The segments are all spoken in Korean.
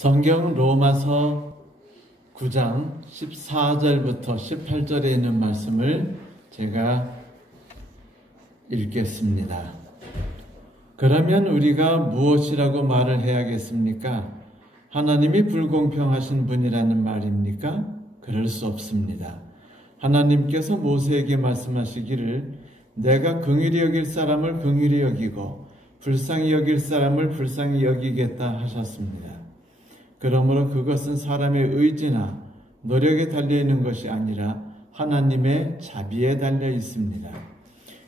성경 로마서 9장 14절부터 18절에 있는 말씀을 제가 읽겠습니다. 그러면 우리가 무엇이라고 말을 해야겠습니까? 하나님이 불공평하신 분이라는 말입니까? 그럴 수 없습니다. 하나님께서 모세에게 말씀하시기를 내가 긍휼히 여길 사람을 긍휼히 여기고 불쌍히 여길 사람을 불쌍히 여기겠다 하셨습니다. 그러므로 그것은 사람의 의지나 노력에 달려있는 것이 아니라 하나님의 자비에 달려 있습니다.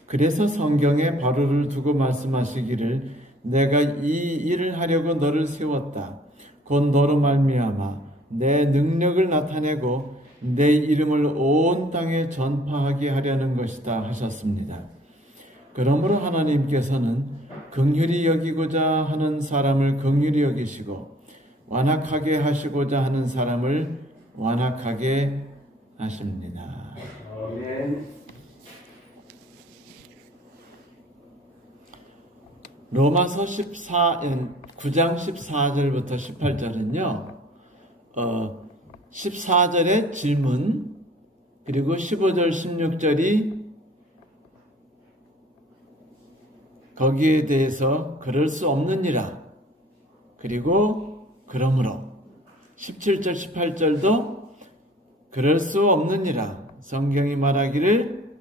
그래서 성경에 바로를 두고 말씀하시기를 내가 이 일을 하려고 너를 세웠다. 곧 너로 말미암아 내 능력을 나타내고 내 이름을 온 땅에 전파하게 하려는 것이다 하셨습니다. 그러므로 하나님께서는 긍휼히 여기고자 하는 사람을 긍휼히 여기시고 완악하게 하시고자 하는 사람을 완악하게 하십니다. 로마서 9장 14절부터 18절은요. 14절의 질문 그리고 15절 16절이 거기에 대해서 그럴 수 없느니라 그리고 그러므로 17절 18절도 그럴 수 없느니라 성경이 말하기를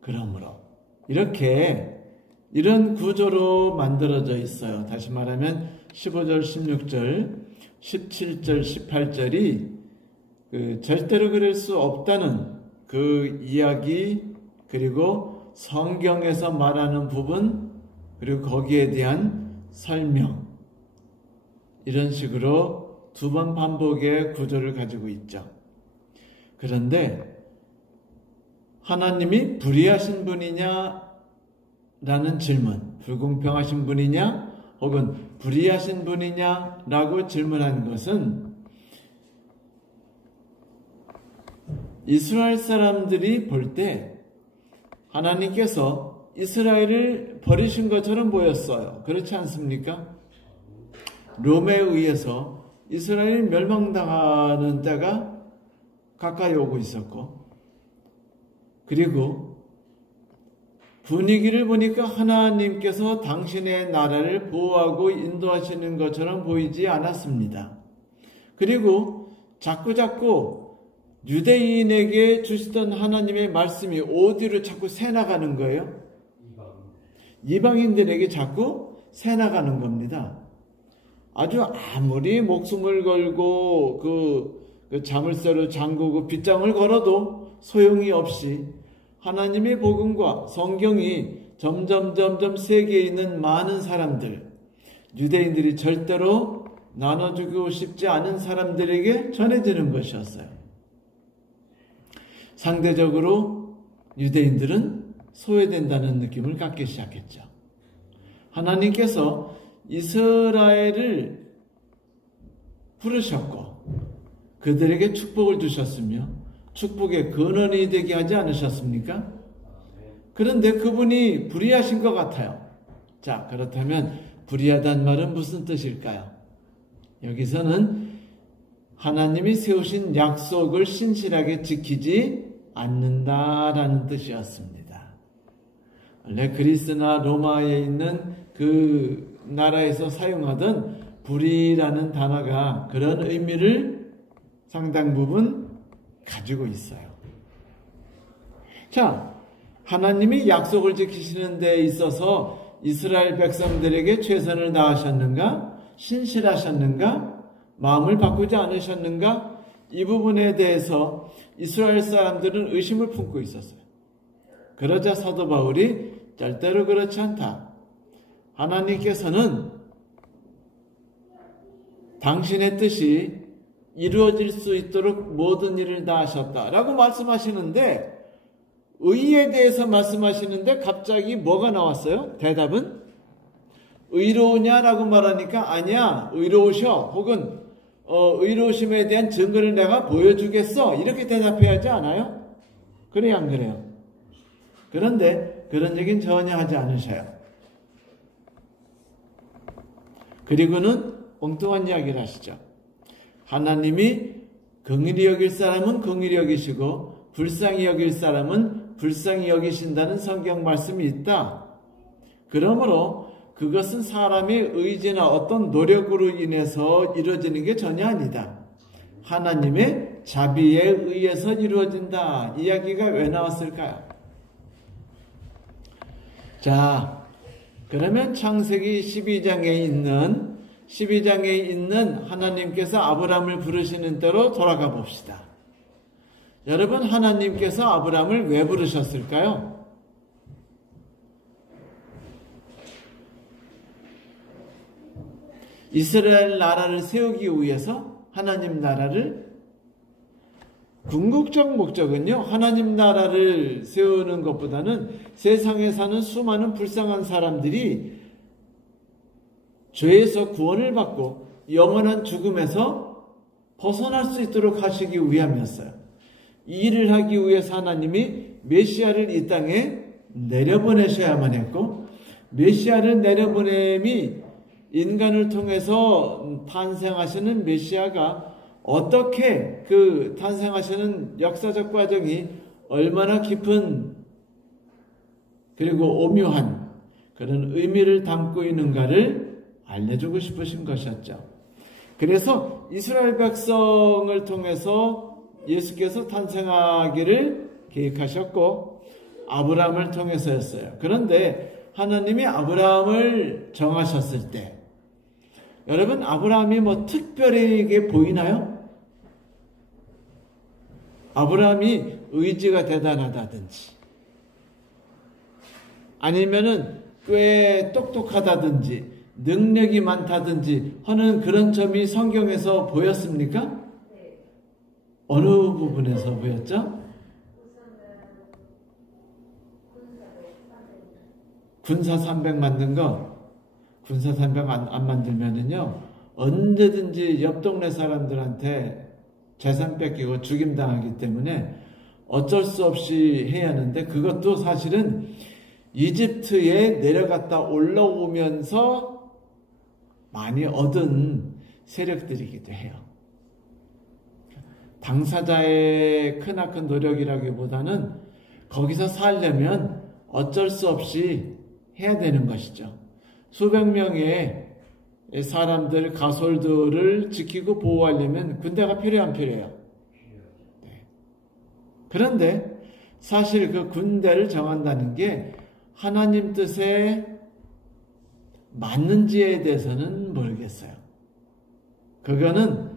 그러므로 이런 구조로 만들어져 있어요. 다시 말하면 15절 16절 17절 18절이 절대로 그럴 수 없다는 그 이야기 그리고 성경에서 말하는 부분 그리고 거기에 대한 설명 이런 식으로 두 번 반복의 구조를 가지고 있죠. 그런데 하나님이 불의하신 분이냐 라는 질문, 불공평하신 분이냐 혹은 불의하신 분이냐 라고 질문한 것은 이스라엘 사람들이 볼 때 하나님께서 이스라엘을 버리신 것처럼 보였어요. 그렇지 않습니까? 롬에 의해서 이스라엘이 멸망당하는 때가 가까이 오고 있었고 그리고 분위기를 보니까 하나님께서 당신의 나라를 보호하고 인도하시는 것처럼 보이지 않았습니다. 그리고 자꾸 유대인에게 주시던 하나님의 말씀이 어디로 자꾸 새나가는 거예요? 이방인들에게 자꾸 새나가는 겁니다. 아주 아무리 목숨을 걸고 그 자물쇠로 잠그고 빗장을 걸어도 소용이 없이 하나님의 복음과 성경이 점점 세계에 있는 많은 사람들, 유대인들이 절대로 나눠주고 싶지 않은 사람들에게 전해지는 것이었어요. 상대적으로 유대인들은 소외된다는 느낌을 갖기 시작했죠. 하나님께서 이스라엘을 부르셨고 그들에게 축복을 주셨으며 축복의 근원이 되게 하지 않으셨습니까? 그런데 그분이 불의하신 것 같아요. 자, 그렇다면 불의하다는 말은 무슨 뜻일까요? 여기서는 하나님이 세우신 약속을 신실하게 지키지 않는다라는 뜻이었습니다. 원래 그리스나 로마에 있는 그 나라에서 사용하던 불의라는 단어가 그런 의미를 상당 부분 가지고 있어요. 자, 하나님이 약속을 지키시는 데 있어서 이스라엘 백성들에게 최선을 다하셨는가? 신실하셨는가? 마음을 바꾸지 않으셨는가? 이 부분에 대해서 이스라엘 사람들은 의심을 품고 있었어요. 그러자 사도 바울이 절대로 그렇지 않다. 하나님께서는 당신의 뜻이 이루어질 수 있도록 모든 일을 다 하셨다라고 말씀하시는데 의에 대해서 말씀하시는데 갑자기 뭐가 나왔어요? 대답은 의로우냐라고 말하니까 아니야 의로우셔 혹은 의로우심에 대한 증거를 내가 보여주겠어 이렇게 대답해야 하지 않아요? 그래요 안 그래요? 그런데 그런 얘기는 전혀 하지 않으셔요. 그리고는 엉뚱한 이야기를 하시죠. 하나님이 긍휼히 여길 사람은 긍휼히 여기시고 불쌍히 여길 사람은 불쌍히 여기신다는 성경 말씀이 있다. 그러므로 그것은 사람의 의지나 어떤 노력으로 인해서 이루어지는 게 전혀 아니다. 하나님의 자비에 의해서 이루어진다. 이야기가 왜 나왔을까요? 자, 그러면 창세기 12장에 있는 하나님께서 아브라함을 부르시는 대로 돌아가 봅시다. 여러분, 하나님께서 아브라함을 왜 부르셨을까요? 이스라엘 나라를 세우기 위해서 하나님 나라를 궁극적 목적은요, 하나님 나라를 세우는 것보다는 세상에 사는 수많은 불쌍한 사람들이 죄에서 구원을 받고 영원한 죽음에서 벗어날 수 있도록 하시기 위함이었어요. 이 일을 하기 위해서 하나님이 메시아를 이 땅에 내려보내셔야만 했고, 메시아를 내려보냄이 인간을 통해서 탄생하시는 메시아가 어떻게 그 탄생하시는 역사적 과정이 얼마나 깊은 그리고 오묘한 그런 의미를 담고 있는가를 알려주고 싶으신 것이었죠. 그래서 이스라엘 백성을 통해서 예수께서 탄생하기를 계획하셨고 아브라함을 통해서였어요. 그런데 하나님이 아브라함을 정하셨을 때 여러분, 아브라함이 뭐 특별하게 보이나요? 아브라함이 의지가 대단하다든지 아니면은 꽤 똑똑하다든지 능력이 많다든지 하는 그런 점이 성경에서 보였습니까? 어느 부분에서 보였죠? 군사 300 만든 거, 군사 300 안 만들면은요, 언제든지 옆 동네 사람들한테 재산 뺏기고 죽임당하기 때문에 어쩔 수 없이 해야 하는데, 그것도 사실은 이집트에 내려갔다 올라오면서 많이 얻은 세력들이기도 해요. 당사자의 크나큰 노력이라기보다는 거기서 살려면 어쩔 수 없이 해야 되는 것이죠. 수백 명의 사람들, 가솔들을 지키고 보호하려면 군대가 필요해요? 네. 그런데 사실 그 군대를 정한다는 게 하나님 뜻에 맞는지에 대해서는 모르겠어요. 그거는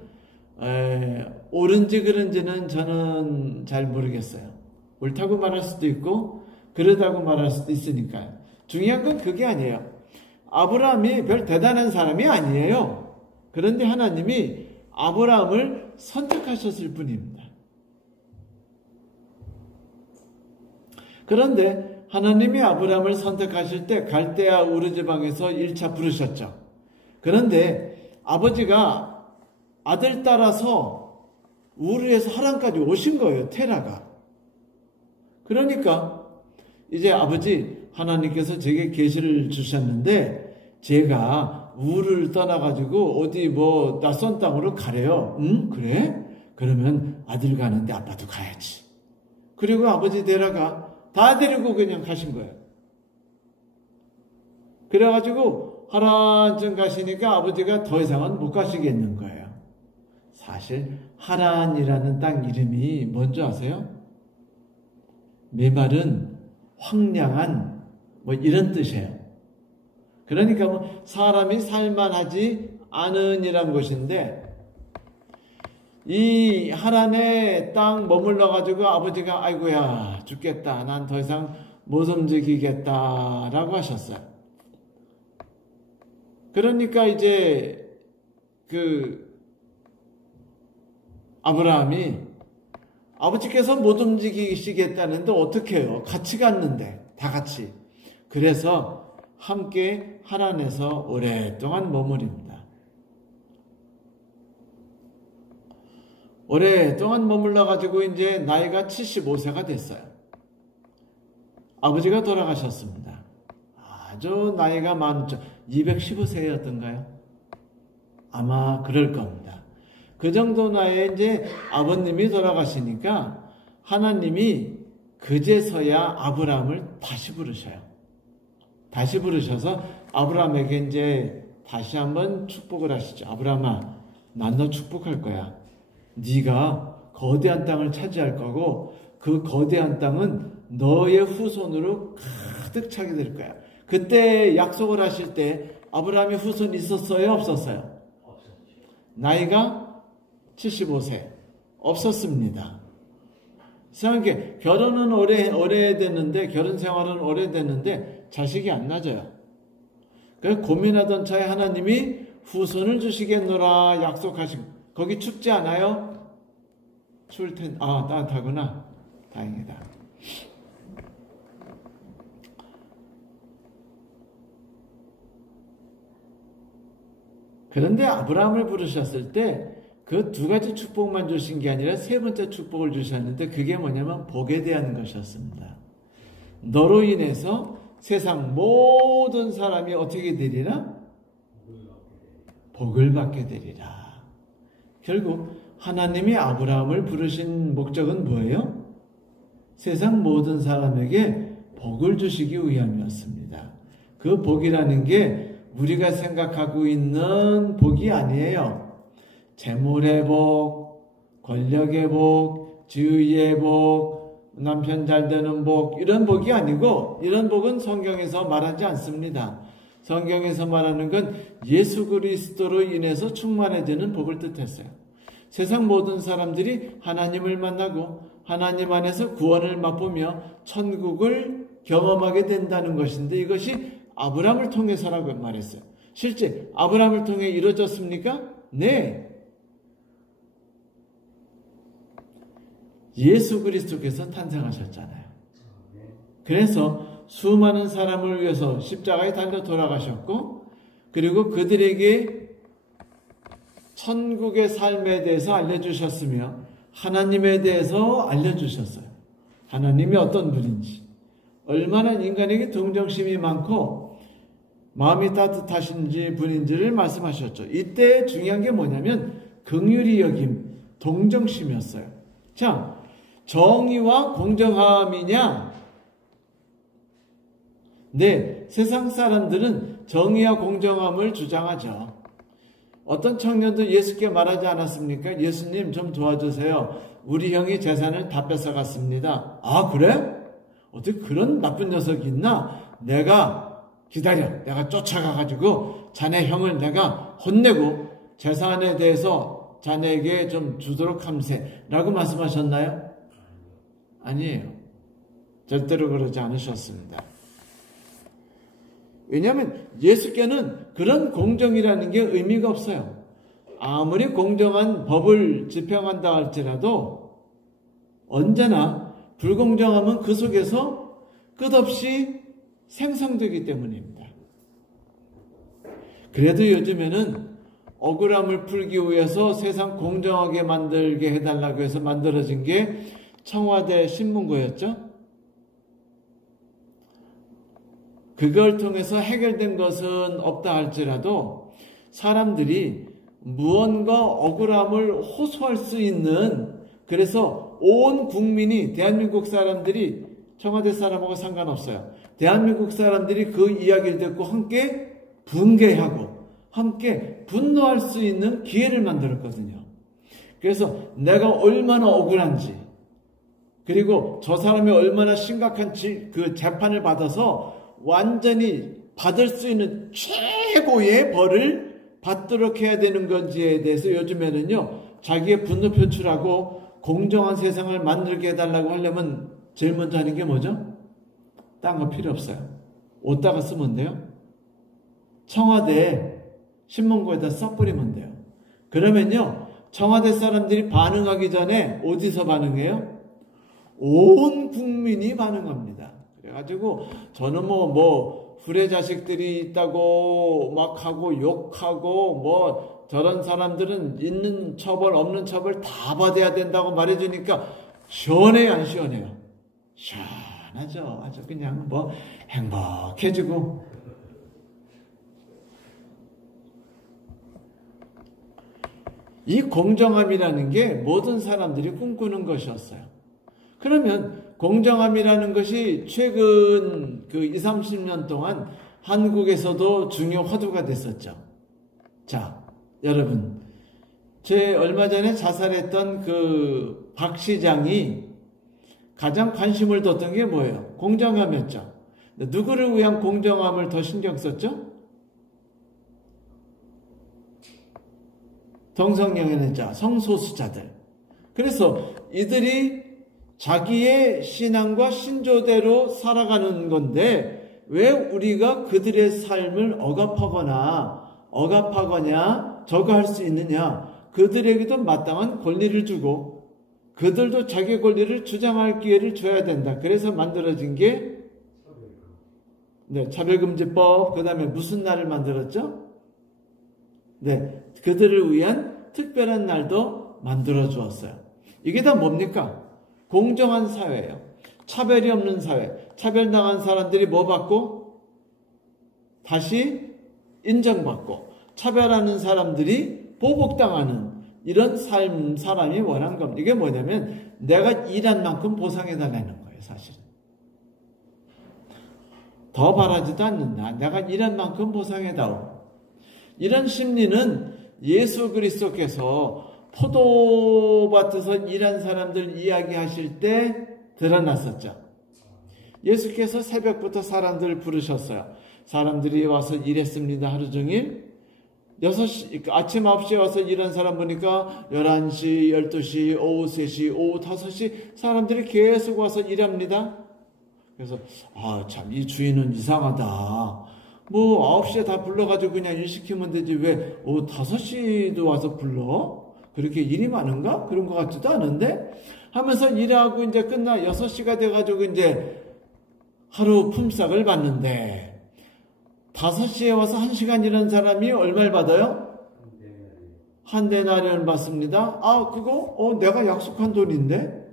옳은지 그른지는 저는 잘 모르겠어요. 옳다고 말할 수도 있고 그러다고 말할 수도 있으니까요. 중요한 건 그게 아니에요. 아브라함이 별 대단한 사람이 아니에요. 그런데 하나님이 아브라함을 선택하셨을 뿐입니다. 그런데 하나님이 아브라함을 선택하실 때 갈대아 우르 지방에서 1차 부르셨죠. 그런데 아버지가 아들 따라서 우르에서 하란까지 오신 거예요. 테라가. 그러니까 이제 아버지, 하나님께서 제게 계시를 주셨는데 제가 우르를 떠나가지고 어디 뭐 낯선 땅으로 가래요. 응? 그래? 그러면 아들 가는데 아빠도 가야지. 그리고 아버지 데려가. 다 데리고 그냥 가신 거예요. 그래가지고 하란쯤 가시니까 아버지가 더 이상은 못 가시겠는 거예요. 사실 하란이라는 땅 이름이 뭔지 아세요? 메말은 황량한 뭐 이런 뜻이에요. 그러니까 뭐 사람이 살만하지 않은 이란 곳인데, 이 하란에 땅 머물러 가지고 아버지가 아이고야 죽겠다, 난 더 이상 못 움직이겠다 라고 하셨어요. 그러니까 이제 그 아브라함이 아버지께서 못 움직이시겠다는데 어떻게 해요? 같이 갔는데, 다 같이. 그래서 함께 하란에서 오랫동안 머무릅니다. 오랫동안 머물러가지고 이제 나이가 75세가 됐어요. 아버지가 돌아가셨습니다. 아주 나이가 많죠. 215세였던가요? 아마 그럴 겁니다. 그 정도 나이에 이제 아버님이 돌아가시니까 하나님이 그제서야 아브라함을 다시 부르셔요. 다시 부르셔서 아브라함에게 이제 다시 한번 축복을 하시죠. 아브라함아, 난 너 축복할 거야. 네가 거대한 땅을 차지할 거고 그 거대한 땅은 너의 후손으로 가득 차게 될 거야. 그때 약속을 하실 때 아브라함의 후손이 있었어요? 없었어요? 나이가 75세. 없었습니다. 이상하게 결혼은 오래됐는데, 결혼 생활은 오래됐는데 자식이 안 낳아져요. 그래서 고민하던 차에 하나님이 후손을 주시겠노라 약속하시고, 거기 춥지 않아요? 추울 텐데, 따뜻하구나. 다행이다. 그런데 아브라함을 부르셨을 때 그 두 가지 축복만 주신 게 아니라 세 번째 축복을 주셨는데 그게 뭐냐면 복에 대한 것이었습니다. 너로 인해서 세상 모든 사람이 어떻게 되리라? 복을 받게 되리라. 결국 하나님이 아브라함을 부르신 목적은 뭐예요? 세상 모든 사람에게 복을 주시기 위함이었습니다. 그 복이라는 게 우리가 생각하고 있는 복이 아니에요. 재물의 복, 권력의 복, 지위의 복, 남편 잘 되는 복, 이런 복이 아니고, 이런 복은 성경에서 말하지 않습니다. 성경에서 말하는 건 예수 그리스도로 인해서 충만해지는 복을 뜻했어요. 세상 모든 사람들이 하나님을 만나고 하나님 안에서 구원을 맛보며 천국을 경험하게 된다는 것인데, 이것이 아브라함을 통해서라고 말했어요. 실제 아브라함을 통해 이루어졌습니까? 네. 예수 그리스도께서 탄생하셨잖아요. 그래서 수많은 사람을 위해서 십자가에 달려 돌아가셨고, 그리고 그들에게 천국의 삶에 대해서 알려주셨으며 하나님에 대해서 알려주셨어요. 하나님이 어떤 분인지, 얼마나 인간에게 동정심이 많고 마음이 따뜻하신 분인지를 말씀하셨죠. 이때 중요한 게 뭐냐면 긍휼히 여김, 동정심이었어요. 자, 정의와 공정함이냐? 네, 세상 사람들은 정의와 공정함을 주장하죠. 어떤 청년도 예수께 말하지 않았습니까? 예수님 좀 도와주세요. 우리 형이 재산을 다 뺏어갔습니다. 아, 그래? 어떻게 그런 나쁜 녀석이 있나? 내가 기다려. 내가 쫓아가가지고 자네 형을 내가 혼내고 재산에 대해서 자네에게 좀 주도록 함세. 라고 말씀하셨나요? 아니에요. 절대로 그러지 않으셨습니다. 왜냐하면 예수께는 그런 공정이라는 게 의미가 없어요. 아무리 공정한 법을 집행한다 할지라도 언제나 불공정함은 그 속에서 끝없이 생성되기 때문입니다. 그래도 요즘에는 억울함을 풀기 위해서 세상 공정하게 만들게 해달라고 해서 만들어진 게 청와대 신문고였죠. 그걸 통해서 해결된 것은 없다 할지라도 사람들이 무언가 억울함을 호소할 수 있는, 그래서 온 국민이, 대한민국 사람들이 청와대 사람하고 상관없어요. 대한민국 사람들이 그 이야기를 듣고 함께 붕괴하고 함께 분노할 수 있는 기회를 만들었거든요. 그래서 내가 얼마나 억울한지, 그리고 저 사람이 얼마나 심각한 그 재판을 받아서 완전히 받을 수 있는 최고의 벌을 받도록 해야 되는 건지에 대해서 요즘에는요, 자기의 분노 표출하고 공정한 세상을 만들게 해달라고 하려면 제일 먼저 하는 게 뭐죠? 딴 거 필요 없어요. 옷다가 쓰면 돼요. 청와대 신문고에다 써뿌리면 돼요. 그러면요, 청와대 사람들이 반응하기 전에 어디서 반응해요? 온 국민이 반응합니다. 그래가지고 저는 후레 자식들이 있다고 막 하고 욕하고 저런 사람들은 있는 처벌 없는 처벌 다 받아야 된다고 말해주니까 시원해요, 안 시원해요? 시원하죠. 아주 그냥 행복해지고. 이 공정함이라는 게 모든 사람들이 꿈꾸는 것이었어요. 그러면 공정함이라는 것이 최근 그 20, 30년 동안 한국에서도 중요 화두가 됐었죠. 자, 여러분, 제 얼마 전에 자살했던 그 박 시장이 가장 관심을 뒀던 게 뭐예요? 공정함이었죠. 누구를 위한 공정함을 더 신경 썼죠? 동성연애자, 성소수자들. 그래서 이들이 자기의 신앙과 신조대로 살아가는 건데 왜 우리가 그들의 삶을 억압하거냐 저거 할 수 있느냐, 그들에게도 마땅한 권리를 주고 그들도 자기 권리를 주장할 기회를 줘야 된다. 그래서 만들어진 게 차별금지법. 그 다음에 무슨 날을 만들었죠? 그들을 위한 특별한 날도 만들어 주었어요. 이게 다 뭡니까? 공정한 사회예요. 차별이 없는 사회. 차별당한 사람들이 뭐 받고? 다시 인정받고, 차별하는 사람들이 보복당하는 이런 사람이 원한 겁니다. 이게 뭐냐면 내가 일한 만큼 보상해달라는 거예요. 사실은 더 바라지도 않는다. 내가 일한 만큼 보상해다오. 이런 심리는 예수 그리스도께서 포도밭에서 일한 사람들 이야기하실 때 드러났었죠. 예수께서 새벽부터 사람들을 부르셨어요. 사람들이 와서 일했습니다. 하루 종일. 6시, 아침 9시에 와서 일한 사람 보니까 11시, 12시, 오후 3시, 오후 5시 사람들이 계속 와서 일합니다. 그래서 참 이 주인은 이상하다. 뭐 9시에 다 불러가지고 그냥 일 시키면 되지 왜 오후 5시도 와서 불러? 그렇게 일이 많은가? 그런 것 같지도 않은데? 하면서 일하고 이제 끝나 6시가 돼가지고 이제 하루 품삯을 받는데 5시에 와서 1시간 일한 사람이 얼마를 받아요? 한 데나리온 받습니다. 그거 내가 약속한 돈인데?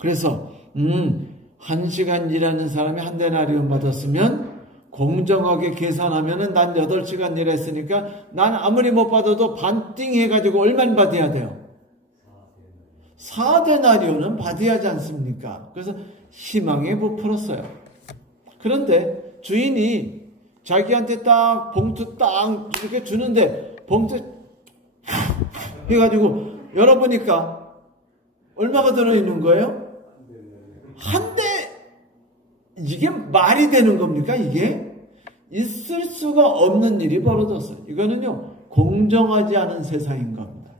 그래서 1시간 일하는 사람이 한 데나리온 받았으면 공정하게 계산하면은 난 8시간 일했으니까 난 아무리 못 받아도 반띵 해가지고 얼마를 받아야 돼요? 4데나리온은 받아야 하지 않습니까? 그래서 희망에 부풀었어요. 그런데 주인이 자기한테 딱 봉투 딱 이렇게 주는데 봉투 해가지고 열어보니까 얼마가 들어있는 거예요? 한 대. 이게 말이 되는 겁니까? 이게 있을 수가 없는 일이 벌어졌어요. 이거는요 공정하지 않은 세상인 겁니다.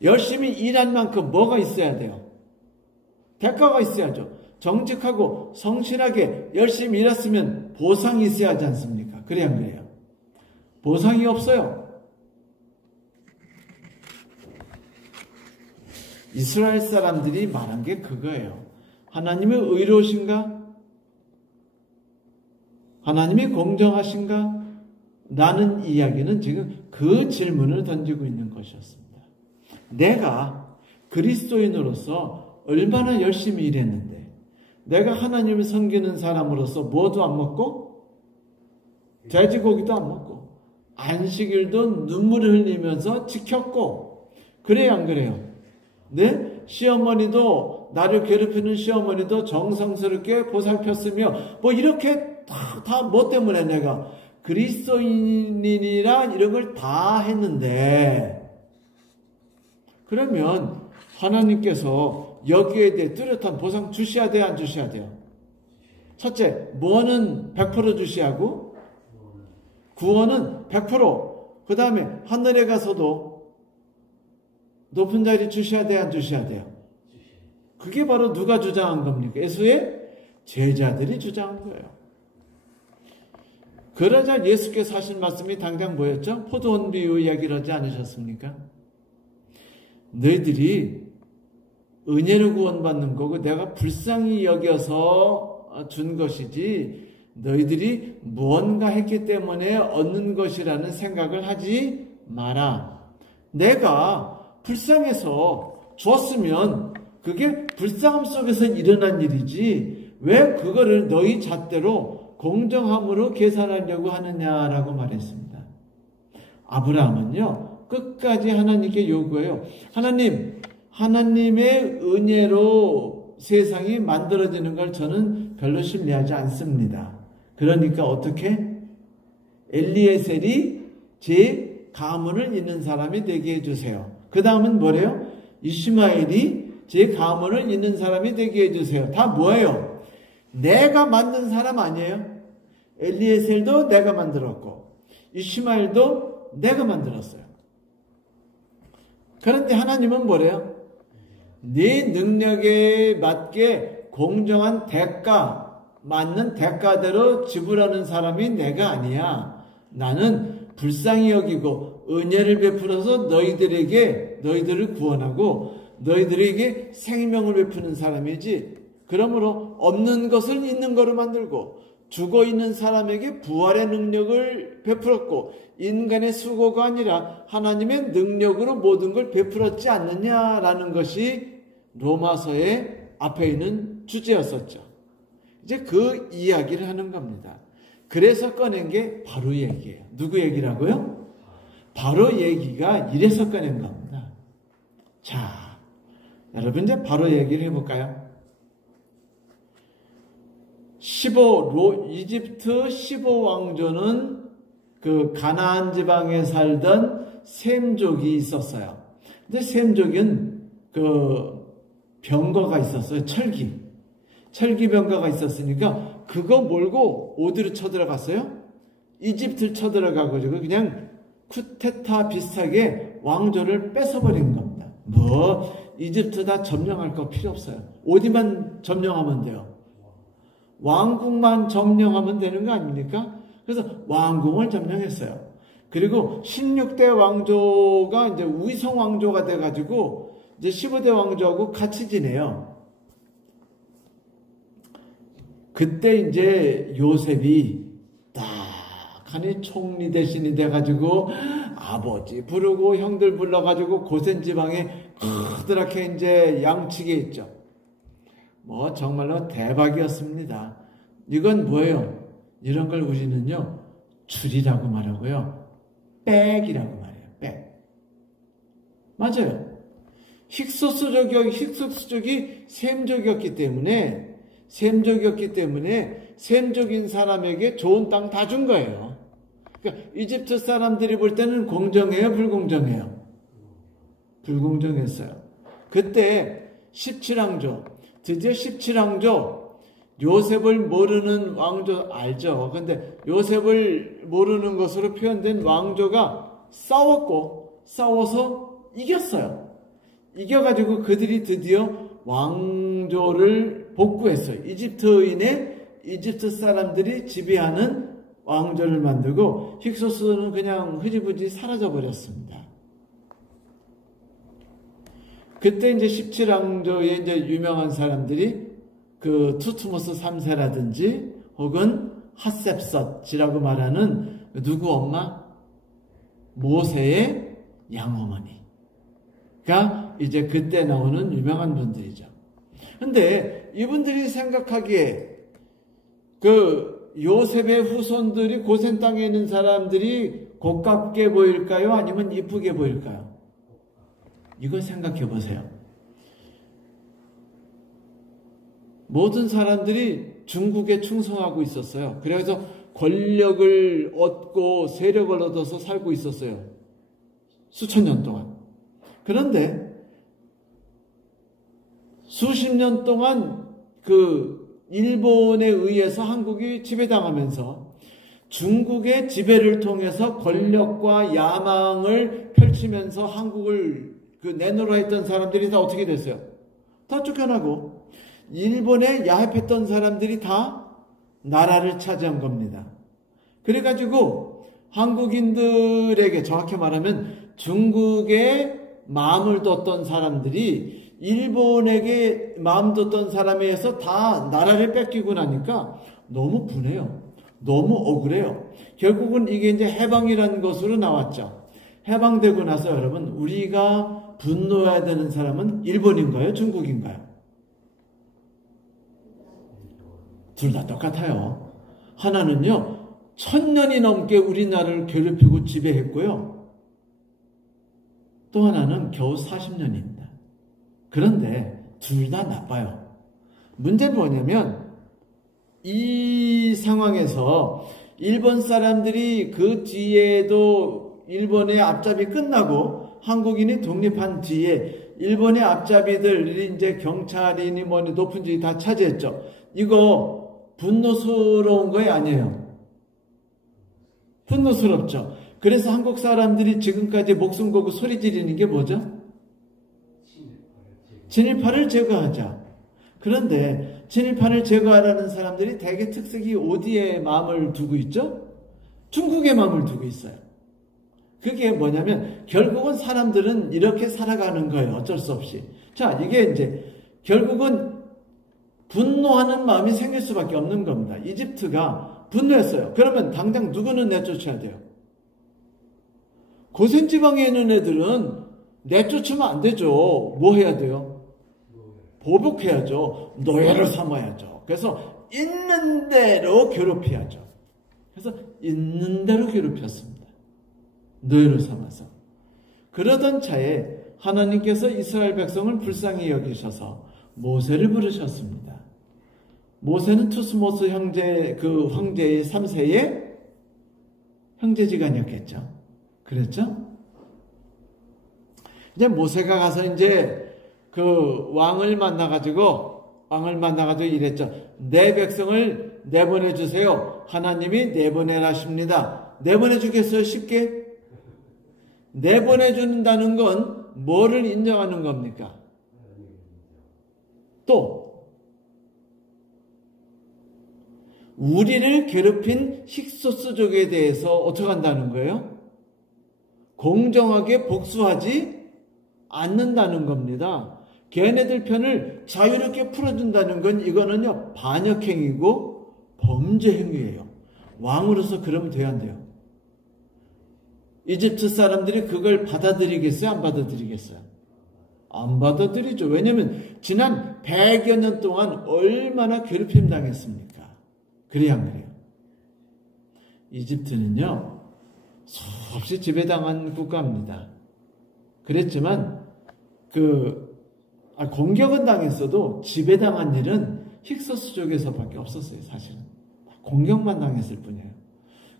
열심히 일한 만큼 뭐가 있어야 돼요? 대가가 있어야죠. 정직하고 성실하게 열심히 일했으면 보상이 있어야 하지 않습니까? 그래 안 그래요? 보상이 없어요. 이스라엘 사람들이 말한 게 그거예요. 하나님이 의로우신가? 하나님이 공정하신가? 라는 이야기는 지금 그 질문을 던지고 있는 것이었습니다. 내가 그리스도인으로서 얼마나 열심히 일했는데 내가 하나님을 섬기는 사람으로서 뭐도 안 먹고 돼지고기도 안 먹고 안식일도 눈물을 흘리면서 지켰고 그래요 안 그래요? 시어머니도 나를 괴롭히는 시어머니도 정성스럽게 보살폈으며 뭐 이렇게 다 뭐 때문에 내가 그리스도인이라 이런 걸 다 했는데 그러면 하나님께서 여기에 대해 뚜렷한 보상 주셔야 돼요? 안 주셔야 돼요? 첫째, 뭐는 100% 주시하고 구원은 100%, 그 다음에 하늘에 가서도 높은 자리 주셔야 돼요? 안 주셔야 돼요? 그게 바로 누가 주장한 겁니까? 예수의 제자들이 주장한 거예요. 그러자 예수께서 하신 말씀이 당장 뭐였죠? 포도원 비유 이야기를 하지 않으셨습니까? 너희들이 은혜로 구원받는 거고 내가 불쌍히 여겨서 준 것이지 너희들이 무언가 했기 때문에 얻는 것이라는 생각을 하지 마라. 내가 불쌍해서 줬으면 그게 불쌍함 속에서 일어난 일이지 왜 그거를 너희 잣대로 공정함으로 계산하려고 하느냐라고 말했습니다. 아브라함은요, 끝까지 하나님께 요구해요. 하나님의 은혜로 세상이 만들어지는 걸 저는 별로 신뢰하지 않습니다. 그러니까 어떻게? 엘리에셀이 제 가문을 잇는 사람이 되게 해주세요. 그 다음은 뭐래요? 이스마엘이 제 가문을 잇는 사람이 되게 해주세요. 다 뭐예요? 내가 만든 사람 아니에요? 엘리에셀도 내가 만들었고 이스마엘도 내가 만들었어요. 그런데 하나님은 뭐래요? 네 능력에 맞게 공정한 대가, 맞는 대가대로 지불하는 사람이 내가 아니야. 나는 불쌍히 여기고 은혜를 베풀어서 너희들을 구원하고 너희들에게 생명을 베푸는 사람이지, 그러므로 없는 것을 있는 거로 만들고 죽어있는 사람에게 부활의 능력을 베풀었고 인간의 수고가 아니라 하나님의 능력으로 모든 걸 베풀었지 않느냐라는 것이 로마서의 앞에 있는 주제였었죠. 이제 그 이야기를 하는 겁니다. 그래서 꺼낸 게 바로 얘기예요. 누구 얘기라고요? 바로 얘기가 이래서 꺼낸 겁니다. 자, 여러분 이제 바로 얘기를 해볼까요? 이집트 15왕조는 그 가나안 지방에 살던 셈족이 있었어요. 근데 셈족은 그 병거가 있었어요. 철기 병거가 있었으니까 그거 몰고 어디로 쳐들어갔어요? 이집트를 쳐들어가가지고 그냥 쿠데타 비슷하게 왕조를 뺏어버린 겁니다. 이집트 다 점령할 거 필요 없어요. 어디만 점령하면 돼요? 왕궁만 점령하면 되는 거 아닙니까? 그래서 왕궁을 점령했어요. 그리고 16대 왕조가 이제 위성 왕조가 돼가지고 이제 15대 왕조하고 같이 지내요. 그때 이제 요셉이 딱하니 총리 대신이 돼가지고 아버지 부르고 형들 불러가지고 고센 지방에 크드랗게 이제 양치게 있죠. 정말로 대박이었습니다. 이건 뭐예요? 이런 걸 우리는요, 줄이라고 말하고요, 백이라고 말해요. 백. 맞아요. 힉소스족이 셈족이었기 때문에 셈족인 사람에게 좋은 땅 다 준 거예요. 그러니까 이집트 사람들이 볼 때는 공정해요, 불공정해요? 불공정했어요. 그때 17왕조, 드디어 17왕조, 요셉을 모르는 왕조 알죠? 근데 요셉을 모르는 것으로 표현된 왕조가 싸워서 이겼어요. 이겨가지고 그들이 드디어 왕조를 복구했어요. 이집트 사람들이 지배하는 왕조를 만들고 힉소스는 그냥 흐지부지 사라져버렸습니다. 그때 이제 17왕조의 이제 유명한 사람들이 그 투트모스 3세라든지 혹은 핫셉섯이라고 말하는 누구 엄마? 모세의 양어머니가 이제 그때 나오는 유명한 분들이죠. 근데 이분들이 생각하기에 그 요셉의 후손들이 고센 땅에 있는 사람들이 고깝게 보일까요? 아니면 이쁘게 보일까요? 이거 생각해 보세요. 모든 사람들이 중국에 충성하고 있었어요. 그래서 권력을 얻고 세력을 얻어서 살고 있었어요. 수천 년 동안. 그런데 수십 년 동안 그 일본에 의해서 한국이 지배당하면서 중국의 지배를 통해서 권력과 야망을 펼치면서 한국을 내놓으라 했던 사람들이 다 어떻게 됐어요? 다 쫓겨나고 일본에 야합했던 사람들이 다 나라를 차지한 겁니다. 그래가지고 한국인들에게, 정확히 말하면 중국에 마음을 뒀던 사람들이 일본에게 마음 뒀던 사람에 의해서 다 나라를 뺏기고 나니까 너무 분해요. 너무 억울해요. 결국은 이게 이제 해방이라는 것으로 나왔죠. 해방되고 나서 여러분, 우리가 분노해야 되는 사람은 일본인가요? 중국인가요? 둘 다 똑같아요. 하나는요, 1000년이 넘게 우리나라를 괴롭히고 지배했고요. 또 하나는 겨우 40년입니다. 그런데 둘 다 나빠요. 문제는 뭐냐면 이 상황에서 일본 사람들이 그 뒤에도 일본의 앞잡이 끝나고 한국인이 독립한 뒤에 일본의 앞잡이들이 이제 경찰이니 뭐니 높은 지위 다 차지했죠. 이거 분노스러운 거 아니에요. 분노스럽죠. 그래서 한국 사람들이 지금까지 목숨 걸고 소리 지르는 게 뭐죠? 친일파를 제거하자. 그런데 친일파를 제거하라는 사람들이 대개 특색이 어디에 마음을 두고 있죠? 중국에 마음을 두고 있어요. 그게 뭐냐면 결국은 사람들은 이렇게 살아가는 거예요. 어쩔 수 없이. 자, 이게 이제 결국은 분노하는 마음이 생길 수밖에 없는 겁니다. 이집트가 분노했어요. 그러면 당장 누구는 내쫓아야 돼요? 고센지방에 있는 애들은 내쫓으면 안 되죠. 뭐 해야 돼요? 보복해야죠. 노예를 삼아야죠. 그래서 있는 대로 괴롭혀야죠. 그래서 있는 대로 괴롭혔습니다. 노예로 삼아서. 그러던 차에 하나님께서 이스라엘 백성을 불쌍히 여기셔서 모세를 부르셨습니다. 모세는 투스모스 형제, 그 황제의 3세의 형제지간이었겠죠. 그랬죠? 이제 모세가 가서 이제 그 왕을 만나가지고 이랬죠. 내 백성을 내보내주세요. 하나님이 내보내라십니다. 내보내주겠어요? 쉽게? 내보내준다는 건 뭐를 인정하는 겁니까? 또 우리를 괴롭힌 힉소스족에 대해서 어떻게 한다는 거예요? 공정하게 복수하지 않는다는 겁니다. 걔네들 편을 자유롭게 풀어준다는 건 이거는요 반역행위고 범죄행위예요. 왕으로서 그러면 돼야 안 돼요? 이집트 사람들이 그걸 받아들이겠어요? 안 받아들이겠어요? 안 받아들이죠. 왜냐하면 지난 100여 년 동안 얼마나 괴롭힘 당했습니까? 그래야 안 그래요? 이집트는요 수없이 지배당한 국가입니다. 그랬지만 공격은 당했어도 지배당한 일은 힉소스족에서밖에 없었어요. 사실은 공격만 당했을 뿐이에요.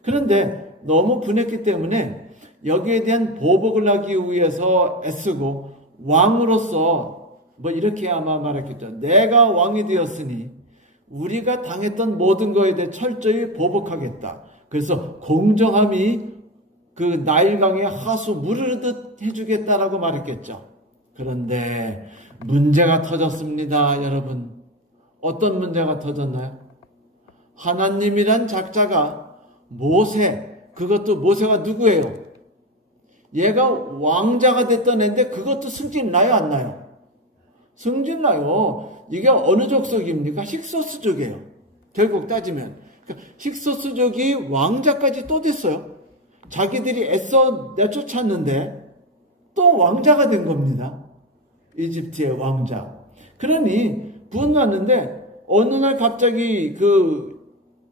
그런데 너무 분했기 때문에 여기에 대한 보복을 하기 위해서 애쓰고 왕으로서 뭐 이렇게 아마 말했겠죠. 내가 왕이 되었으니 우리가 당했던 모든 것에 대해 철저히 보복하겠다. 그래서 공정함이 그 나일강의 하수 무르르듯 해주겠다라고 말했겠죠. 그런데 문제가 터졌습니다. 여러분, 어떤 문제가 터졌나요? 하나님이란 작자가 모세, 그것도 모세가 누구예요? 얘가 왕자가 됐던 애인데 그것도 승진 나요 안 나요? 승진 나요. 이게 어느 족속입니까? 힉소스족이에요. 결국 따지면 힉소스족이 왕자까지 또 됐어요. 자기들이 애써 내쫓았는데 또 왕자가 된 겁니다. 이집트의 왕자. 그러니 분노했는데 어느 날 갑자기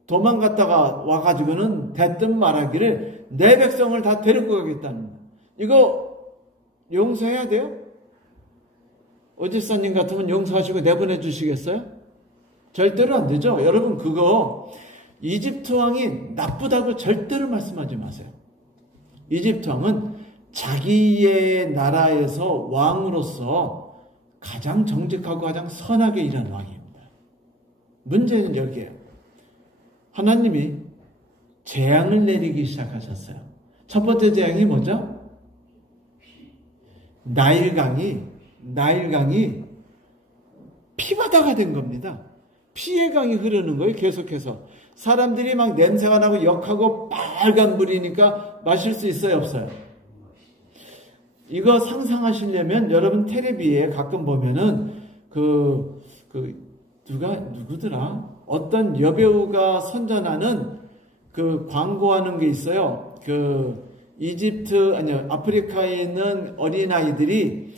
도망갔다가 와가지고는 대뜸 말하기를 내 백성을 다 데리고 가겠다는 거예요. 이거 용서해야 돼요? 어지사님 같으면 용서하시고 내보내 주시겠어요? 절대로 안 되죠. 여러분 그거 이집트 왕이 나쁘다고 절대로 말씀하지 마세요. 이집트 왕은 자기의 나라에서 왕으로서 가장 정직하고 가장 선하게 일하는 왕입니다. 문제는 여기에요. 하나님이 재앙을 내리기 시작하셨어요. 첫 번째 재앙이 뭐죠? 나일강이 피바다가 된 겁니다. 피의 강이 흐르는 거예요. 계속해서. 사람들이 막 냄새가 나고 역하고 빨간 물이니까 마실 수 있어요? 없어요? 이거 상상하시려면 여러분 텔레비에 가끔 보면은 누구더라? 어떤 여배우가 선전하는 광고하는 게 있어요. 아프리카에 있는 어린아이들이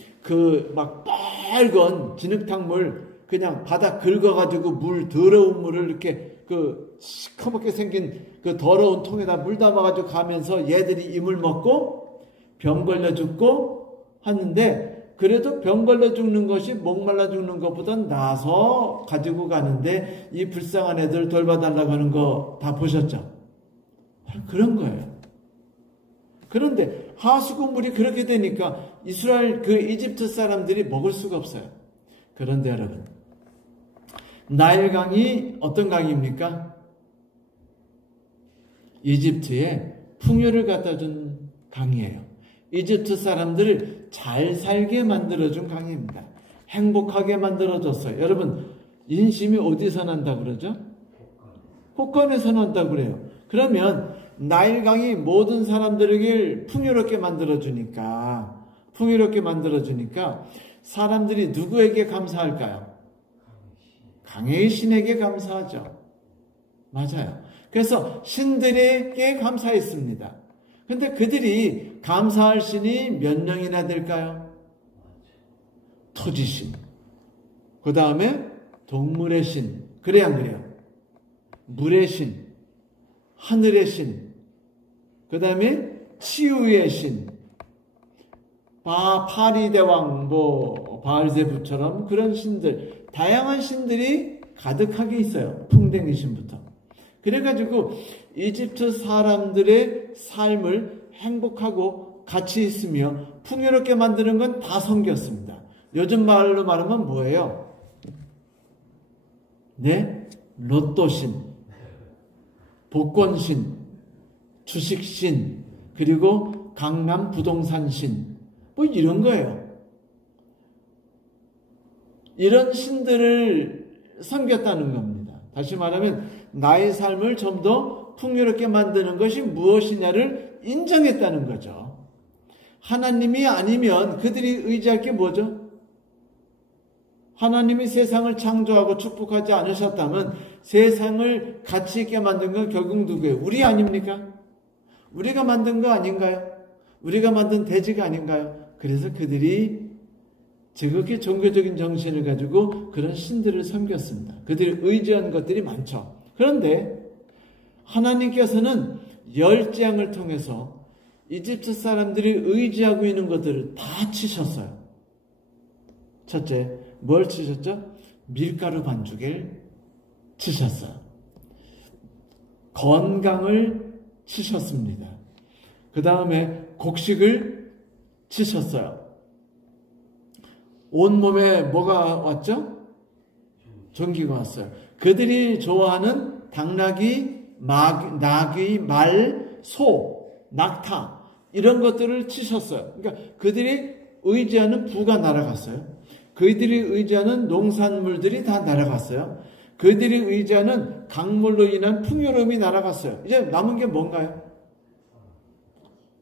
막 빨간 진흙탕물 그냥 바닥 긁어가지고 더러운 물을 이렇게 시커멓게 생긴 더러운 통에다 물 담아가지고 가면서 얘들이 이 물 먹고 병 걸려 죽고 하는데 그래도 병 걸려 죽는 것이 목말라 죽는 것보다 나아서 가지고 가는데 이 불쌍한 애들 돌봐달라고 하는 거 다 보셨죠? 그런 거예요. 그런데 하수구물이 그렇게 되니까 이스라엘 그 이집트 사람들이 먹을 수가 없어요. 그런데 여러분, 나일강이 어떤 강입니까? 이집트에 풍요를 갖다 준 강이에요. 이집트 사람들을 잘 살게 만들어준 강입니다. 행복하게 만들어줬어요. 여러분, 인심이 어디서 난다 그러죠? 혹간에서 난다 그래요. 그러면 나일강이 모든 사람들에게 풍요롭게 만들어주니까 사람들이 누구에게 감사할까요? 강의 신에게 감사하죠. 맞아요. 그래서 신들에게 감사했습니다. 근데 그들이 감사할 신이 몇 명이나 될까요? 토지신, 그 다음에 동물의 신, 그래야 안 그래요? 물의 신, 하늘의 신, 그 다음에 치유의 신, 파리대왕, 바알제부처럼 그런 신들, 다양한 신들이 가득하게 있어요. 풍뎅이 신부터. 그래가지고 이집트 사람들의 삶을 행복하고 같이 있으며 풍요롭게 만드는 건 다 섬겼습니다. 요즘 말로 말하면 뭐예요? 네? 로또신, 복권신, 주식신, 그리고 강남 부동산신, 뭐 이런 거예요. 이런 신들을 섬겼다는 겁니다. 다시 말하면 나의 삶을 좀 더 풍요롭게 만드는 것이 무엇이냐를 인정했다는 거죠. 하나님이 아니면 그들이 의지할 게 뭐죠? 하나님이 세상을 창조하고 축복하지 않으셨다면 세상을 가치 있게 만든 건 결국 누구예요? 우리 아닙니까? 우리가 만든 거 아닌가요? 우리가 만든 대지가 아닌가요? 그래서 그들이 지극히 종교적인 정신을 가지고 그런 신들을 섬겼습니다. 그들이 의지한 것들이 많죠. 그런데 하나님께서는 열재앙을 통해서 이집트 사람들이 의지하고 있는 것들을 다 치셨어요. 첫째, 뭘 치셨죠? 밀가루 반죽을 치셨어요. 건강을 치셨습니다. 그 다음에 곡식을 치셨어요. 온몸에 뭐가 왔죠? 전기가 왔어요. 그들이 좋아하는 당나귀, 나귀, 말, 소, 낙타 이런 것들을 치셨어요. 그러니까 그들이 의지하는 부가 날아갔어요. 그들이 의지하는 농산물들이 다 날아갔어요. 그들이 의지하는 강물로 인한 풍요로움이 날아갔어요. 이제 남은 게 뭔가요?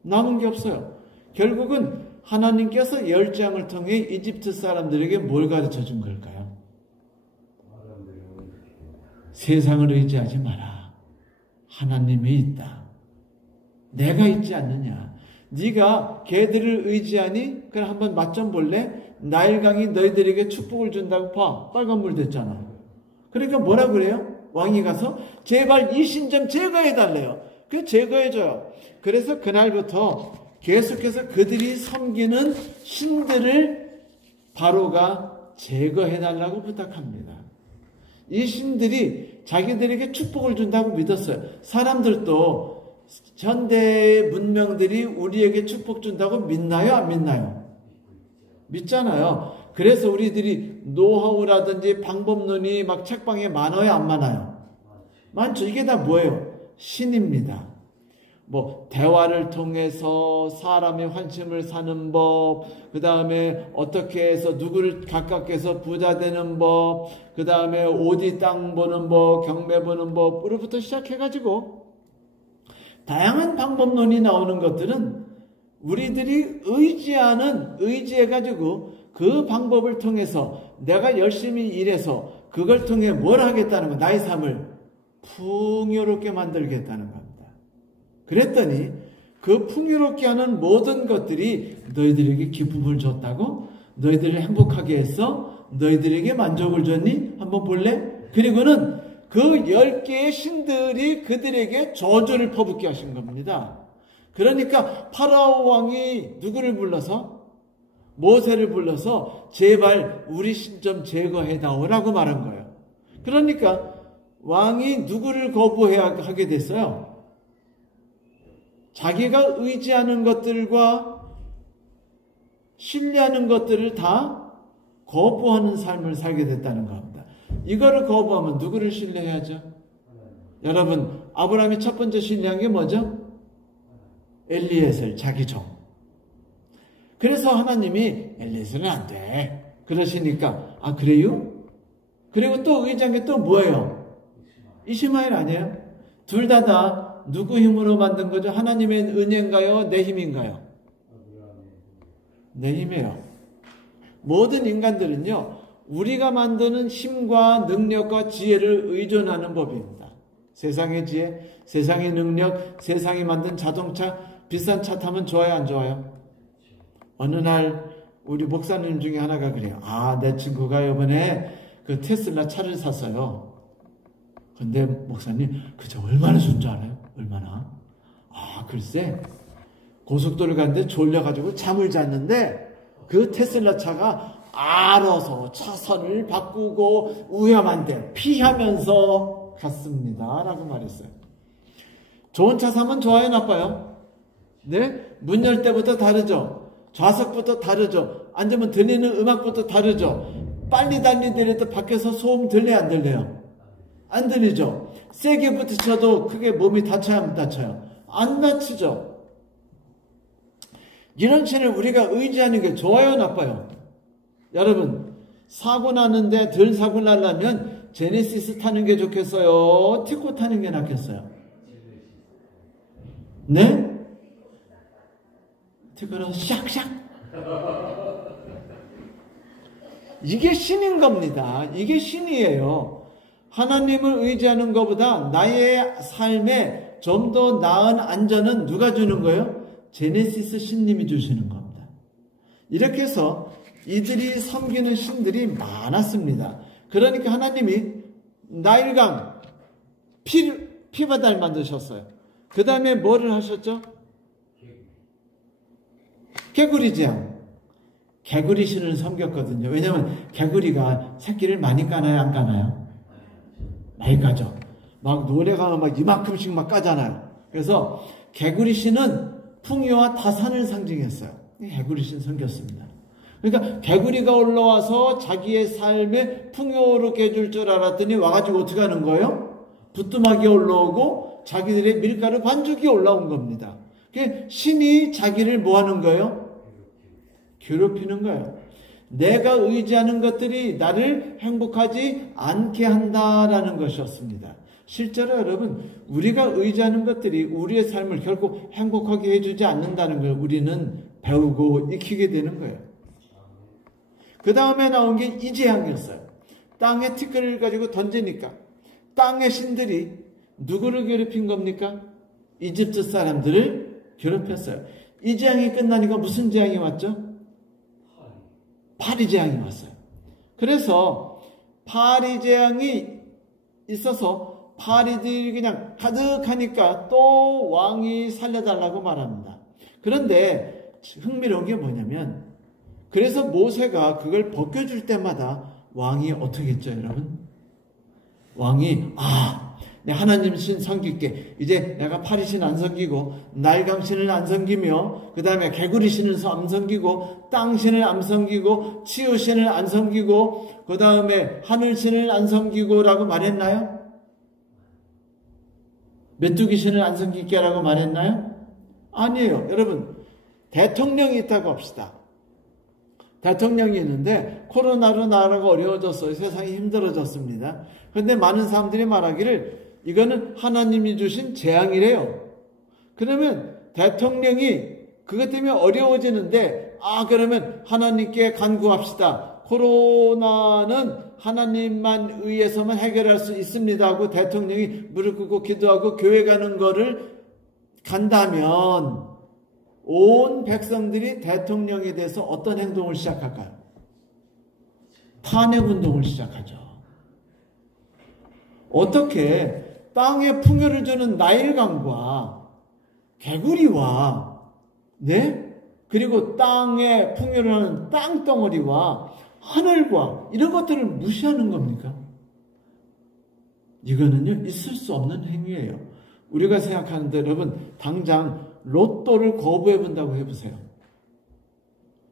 남은 게 없어요. 결국은 하나님께서 열재앙을 통해 이집트 사람들에게 뭘 가르쳐 준 걸까요? 세상을 의지하지 마라. 하나님이 있다. 내가 있지 않느냐. 네가 개들을 의지하니? 그럼 한번 맛 좀 볼래? 나일강이 너희들에게 축복을 준다고 봐. 빨간물 됐잖아. 그러니까 뭐라 그래요? 왕이 가서 제발 이 신 좀 제거해달래요. 그 제거해줘요. 그래서 그날부터 계속해서 그들이 섬기는 신들을 바로가 제거해달라고 부탁합니다. 이 신들이 자기들에게 축복을 준다고 믿었어요. 사람들도 현대의 문명들이 우리에게 축복 준다고 믿나요? 안 믿나요? 믿잖아요. 그래서 우리들이 노하우라든지 방법론이 막 책방에 많아요? 안 많아요? 많죠. 이게 다 뭐예요? 신입니다. 뭐 대화를 통해서 사람의 환심을 사는 법, 그 다음에 어떻게 해서 누구를 가깝게 해서 부자 되는 법, 그 다음에 어디 땅 보는 법, 경매 보는 법으로부터 시작해가지고 다양한 방법론이 나오는 것들은 우리들이 의지해가지고 그 방법을 통해서 내가 열심히 일해서 그걸 통해 뭘 하겠다는 거, 나의 삶을 풍요롭게 만들겠다는 겁니다. 그랬더니 그 풍요롭게 하는 모든 것들이 너희들에게 기쁨을 줬다고? 너희들을 행복하게 했어? 너희들에게 만족을 줬니? 한번 볼래? 그리고는 그 10개의 신들이 그들에게 저주를 퍼붓게 하신 겁니다. 그러니까 파라오 왕이 누구를 불러서? 모세를 불러서 제발 우리 신 좀 제거해다오라고 말한 거예요. 그러니까 왕이 누구를 거부해야 하게 됐어요? 자기가 의지하는 것들과 신뢰하는 것들을 다 거부하는 삶을 살게 됐다는 겁니다. 이거를 거부하면 누구를 신뢰해야죠? 여러분, 아브라함이 첫 번째 신뢰한 게 뭐죠? 엘리에셀, 자기 종. 그래서 하나님이 엘리에셀은 안 돼 그러시니까, 아 그래요? 그리고 또 의지한 게 또 뭐예요? 이시마엘 아니에요? 둘 다 누구 힘으로 만든 거죠? 하나님의 은혜인가요? 내 힘인가요? 내 힘이에요. 모든 인간들은요, 우리가 만드는 힘과 능력과 지혜를 의존하는 법입니다. 세상의 지혜, 세상의 능력, 세상이 만든 자동차, 비싼 차 타면 좋아요, 안 좋아요? 어느 날 우리 목사님 중에 하나가 그래요. 아, 내 친구가 이번에 그 테슬라 차를 샀어요. 근데 목사님, 그 차 얼마나 좋은 줄 알아요? 얼마나? 아, 글쎄, 고속도로 갔는데 졸려가지고 잠을 잤는데 그 테슬라 차가 알아서 차선을 바꾸고 위험한데 피하면서 갔습니다 라고 말했어요. 좋은 차 사면 좋아요, 나빠요? 네? 문 열 때부터 다르죠? 좌석부터 다르죠? 앉으면 들리는 음악부터 다르죠? 빨리 달리더라도 밖에서 소음 들려요, 안 들려요? 안 들리죠? 세게 부딪혀도 크게 몸이 다쳐요, 안 다쳐요? 안 다치죠? 이런 차를 우리가 의지하는 게 좋아요, 나빠요? 여러분, 사고 나는데 덜 사고 나려면 제네시스 타는 게 좋겠어요? 티코 타는 게 낫겠어요? 네? 티코는 샥샥. 이게 신인 겁니다. 이게 신이에요. 하나님을 의지하는 것보다 나의 삶에 좀 더 나은 안전은 누가 주는 거예요? 제네시스 신님이 주시는 겁니다. 이렇게 해서 이들이 섬기는 신들이 많았습니다. 그러니까 하나님이 나일강, 피바다를 만드셨어요. 그 다음에 뭐를 하셨죠? 개구리재앙. 개구리 신을 섬겼거든요. 왜냐하면 개구리가 새끼를 많이 까나요, 안 까나요? 많이 까죠. 막 노래가 막 이만큼씩 막 까잖아요. 그래서 개구리 신은 풍요와 다산을 상징했어요. 개구리 신 섬겼습니다. 그러니까 개구리가 올라와서 자기의 삶에 풍요롭게 해줄 줄 알았더니 와가지고 어떻게 하는 거예요? 부뚜막이 올라오고 자기들의 밀가루 반죽이 올라온 겁니다. 신이 자기를 뭐 하는 거예요? 괴롭히는 거예요. 내가 의지하는 것들이 나를 행복하지 않게 한다라는 것이었습니다. 실제로 여러분, 우리가 의지하는 것들이 우리의 삶을 결코 행복하게 해주지 않는다는 걸 우리는 배우고 익히게 되는 거예요. 그 다음에 나온 게 이 재앙이었어요. 땅에 티끌을 가지고 던지니까 땅의 신들이 누구를 괴롭힌 겁니까? 이집트 사람들을 괴롭혔어요. 이 재앙이 끝나니까 무슨 재앙이 왔죠? 파리 재앙이 왔어요. 그래서 파리 재앙이 있어서 파리들이 그냥 가득하니까 또 왕이 살려달라고 말합니다. 그런데 흥미로운 게 뭐냐면, 그래서 모세가 그걸 벗겨줄 때마다 왕이 어떻게 했죠, 여러분? 왕이 내 하나님 신 섬길게. 이제 내가 파리신 안 섬기고 날강신을 안 섬기며 그 다음에 개구리신을 안 섬기고 땅신을 안 섬기고 치유신을 안 섬기고 그 다음에 하늘신을 안 섬기고 라고 말했나요? 메뚜기신을 안 섬길게 라고 말했나요? 아니에요. 여러분, 대통령이 있다고 합시다. 대통령이 있는데 코로나로 나라가 어려워졌어요. 세상이 힘들어졌습니다. 그런데 많은 사람들이 말하기를 이거는 하나님이 주신 재앙이래요. 그러면 대통령이 그것 때문에 어려워지는데 그러면 하나님께 간구합시다. 코로나는 하나님만 의해서만 해결할 수 있습니다 하고 대통령이 무릎 꿇고 기도하고 교회 가는 거를 간다면 온 백성들이 대통령에 대해서 어떤 행동을 시작할까요? 탄핵운동을 시작하죠. 어떻게 땅에 풍요를 주는 나일강과 개구리와 그리고 땅에 풍요를 하는 땅덩어리와 하늘과 이런 것들을 무시하는 겁니까? 이거는요, 있을 수 없는 행위예요. 우리가 생각하는데 여러분, 당장 로또를 거부해 본다고 해보세요.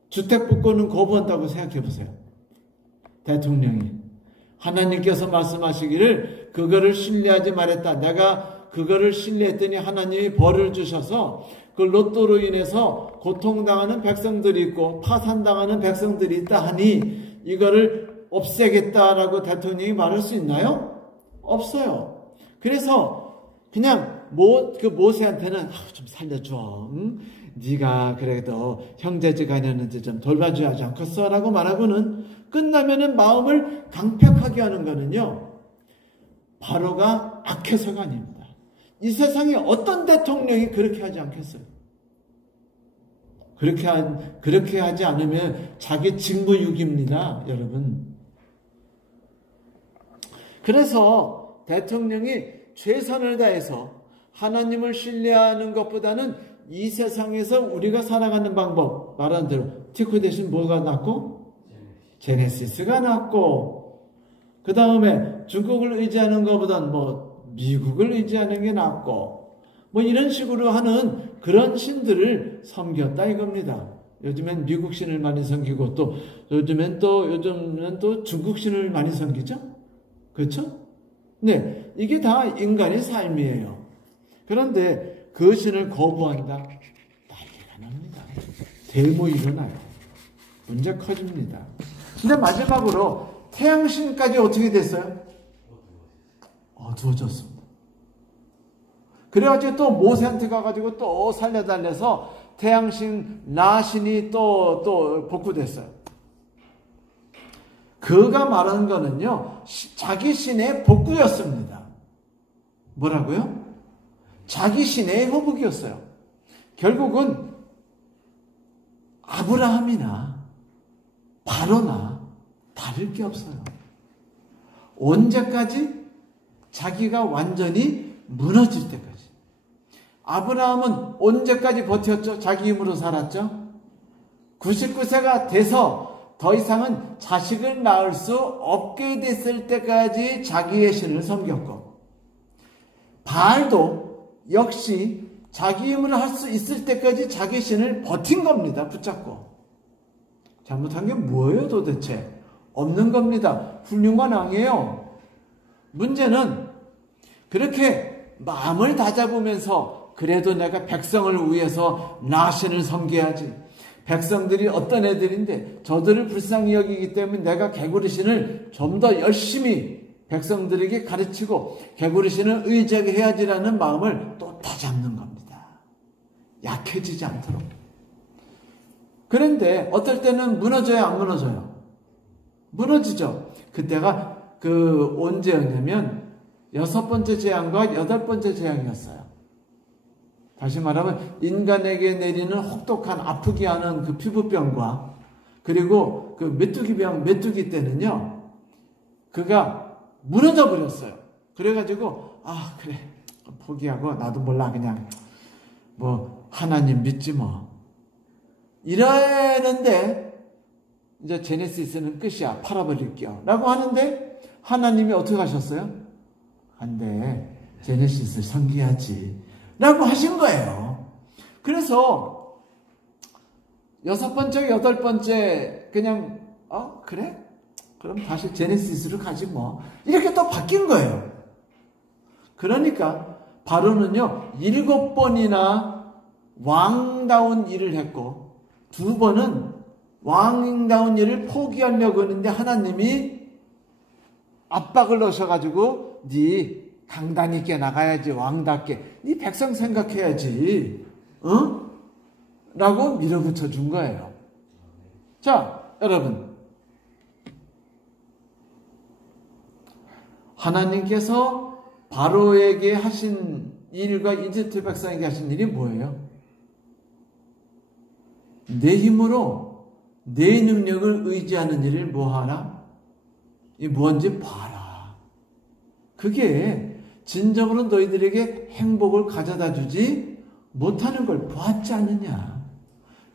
주택복권은 거부한다고 생각해 보세요. 대통령이 하나님께서 말씀하시기를 그거를 신뢰하지 말았다. 내가 그거를 신뢰했더니 하나님이 벌을 주셔서 그 로또로 인해서 고통당하는 백성들이 있고 파산당하는 백성들이 있다 하니 이거를 없애겠다라고 대통령이 말할 수 있나요? 없어요. 그래서 그냥 모세한테는 좀 살려줘. 응? 네가 그래도 형제지간이었는지 좀 돌봐줘야 하지 않겠어? 라고 말하고는 끝나면은 마음을 강팍하게 하는 거는요, 바로가 악해서가 아닙니다. 이 세상에 어떤 대통령이 그렇게 하지 않겠어요? 그렇게 하지 않으면 자기 직무유기입니다, 여러분. 그래서 대통령이 최선을 다해서 하나님을 신뢰하는 것보다는 이 세상에서 우리가 살아가는 방법, 말한 대로 티코 대신 뭐가 낫고? 제네시스가 낫고, 그 다음에 중국을 의지하는 것보다는 미국을 의지하는 게 낫고, 이런 식으로 하는 그런 신들을 섬겼다 이겁니다. 요즘엔 미국 신을 많이 섬기고, 요즘은 또 중국 신을 많이 섬기죠? 그렇죠? 네, 이게 다 인간의 삶이에요. 그런데 그 신을 거부한다? 난리가 납니다. 대모 일어나요. 문제 커집니다. 근데 마지막으로 태양신까지 어떻게 됐어요? 어두워졌습니다. 그래가지고 또 모세한테 가가지고 또 살려달래서 태양신 라신이 또 복구됐어요. 그가 말하는 거는요, 자기 신의 복구였습니다. 뭐라고요? 자기 신의 회복이었어요. 결국은 아브라함이나 바로나 다를 게 없어요. 언제까지? 자기가 완전히 무너질 때까지. 아브라함은 언제까지 버텼죠? 자기 힘으로 살았죠? 99세가 돼서 더 이상은 자식을 낳을 수 없게 됐을 때까지 자기의 신을 섬겼고, 바알도 역시 자기 힘으로 할 수 있을 때까지 자기 신을 버틴 겁니다. 붙잡고. 잘못한 게 뭐예요 도대체? 없는 겁니다. 훌륭한 왕이에요. 문제는 그렇게 마음을 다잡으면서 그래도 내가 백성을 위해서 라신을 섬겨야지. 백성들이 어떤 애들인데 저들을 불쌍히 여기기 때문에 내가 개구리신을 좀 더 열심히 백성들에게 가르치고 개구리신을 의지하게 해야지라는 마음을 또 다잡는 겁니다. 약해지지 않도록. 그런데 어떨 때는 무너져요, 안 무너져요? 무너지죠. 그때가 언제였냐면 6번째 재앙과 8번째 재앙이었어요. 다시 말하면 인간에게 내리는 혹독한 아프게 하는 그 피부병과 그리고 그 메뚜기 때는요, 그가 무너져 버렸어요. 그래가지고 그래 포기하고 나도 몰라 그냥 하나님 믿지 이러는데 이제 제네시스는 끝이야, 팔아버릴게요 라고 하는데 하나님이 어떻게 하셨어요? 안 돼, 제네시스 섬겨야지 라고 하신 거예요. 그래서 6번째, 8번째 그냥 그래? 그럼 다시 제네시스로 가지 이렇게 또 바뀐 거예요. 그러니까 바로는요 7번이나 왕다운 일을 했고 2번은 왕다운 일을 포기하려고 하는데 하나님이 압박을 넣으셔가지고 네 강단 있게 나가야지, 왕답게 네 백성 생각해야지 라고 밀어붙여 준 거예요. 자, 여러분, 하나님께서 바로에게 하신 일과 이집트 백성에게 하신 일이 뭐예요? 내 힘으로 내 능력을 의지하는 일을 뭐하라? 이 뭔지 봐라. 그게 진정으로 너희들에게 행복을 가져다 주지 못하는 걸 보았지 않느냐.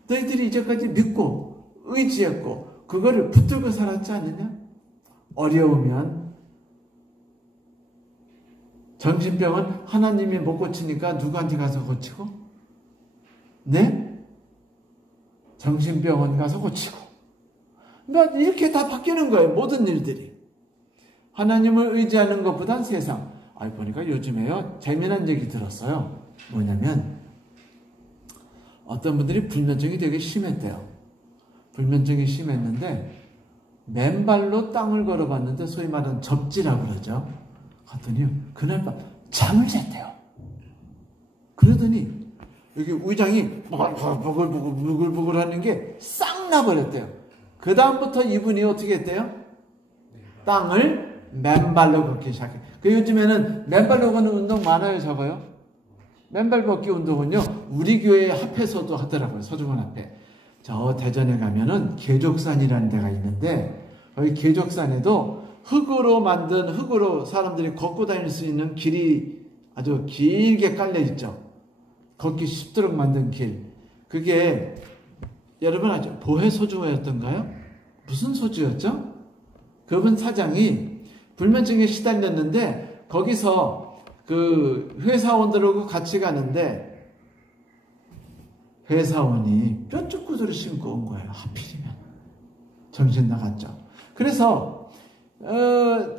너희들이 이제까지 믿고 의지했고 그거를 붙들고 살았지 않느냐? 어려우면 정신병은 하나님이 못 고치니까 누구한테 가서 고치고? 네? 정신병원 가서 고치고. 그러니까 이렇게 다 바뀌는 거예요. 모든 일들이. 하나님을 의지하는 것보단 세상. 보니까 요즘에요. 재미난 얘기 들었어요. 뭐냐면 어떤 분들이 불면증이 되게 심했대요. 불면증이 심했는데 맨발로 땅을 걸어봤는데 소위 말하는 접지라고 그러죠. 갔더니 그날 밤 잠을 잤대요. 그러더니 여기 위장이 부글부글 하는 게 싹 나버렸대요. 그 다음부터 이분이 어떻게 했대요? 땅을 맨발로 걷기 시작해요. 요즘에는 맨발로 걷는 운동 많아요, 적어요? 맨발 걷기 운동은요, 우리 교회 앞에서도 하더라고요, 서중원 앞에. 저 대전에 가면은 계족산이라는 데가 있는데, 여기 계족산에도 흙으로 사람들이 걷고 다닐 수 있는 길이 아주 길게 깔려 있죠. 걷기 쉽도록 만든 길. 그게, 여러분 아죠? 보혜소주였던가요? 무슨 소주였죠? 그분 사장이 불면증에 시달렸는데 거기서 그 회사원들하고 같이 가는데 회사원이 뾰족 구두를 신고 온 거예요. 하필이면 정신 나갔죠. 그래서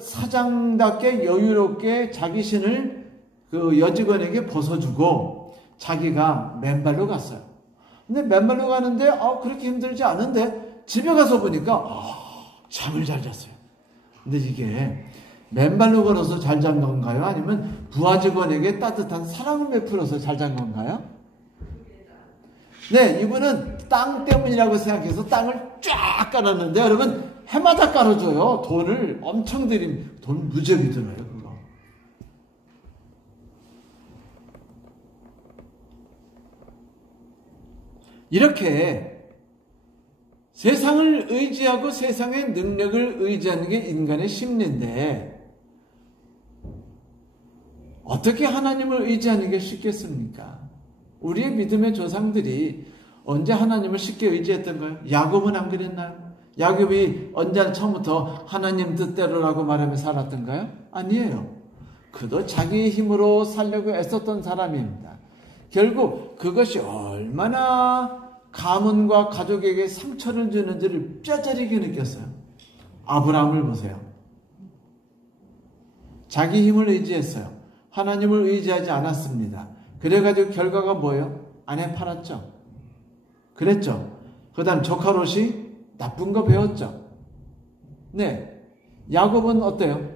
사장답게 여유롭게 자기 신을 그 여직원에게 벗어주고 자기가 맨발로 갔어요. 근데 맨발로 가는데 그렇게 힘들지 않은데 집에 가서 보니까 잠을 잘 잤어요. 근데 이게 맨발로 걸어서 잘 잔 건가요? 아니면 부하 직원에게 따뜻한 사랑을 베풀어서 잘 잔 건가요? 네, 이분은 땅 때문이라고 생각해서 땅을 쫙 깔았는데 여러분 해마다 깔아줘요. 돈을 엄청 돈 무지하게 들어요. 그거. 이렇게 세상을 의지하고 세상의 능력을 의지하는 게 인간의 심리인데 어떻게 하나님을 의지하는 게 쉽겠습니까? 우리의 믿음의 조상들이 언제 하나님을 쉽게 의지했던가요? 야곱은 안 그랬나요? 야곱이 언제 처음부터 하나님 뜻대로라고 말하며 살았던가요? 아니에요. 그도 자기의 힘으로 살려고 애썼던 사람입니다. 결국 그것이 얼마나 가문과 가족에게 상처를 주는지를 뼈저리게 느꼈어요. 아브라함을 보세요. 자기 힘을 의지했어요. 하나님을 의지하지 않았습니다. 그래가지고 결과가 뭐예요? 아내 팔았죠. 그랬죠. 그 다음 조카 롯이 나쁜 거 배웠죠. 네. 야곱은 어때요?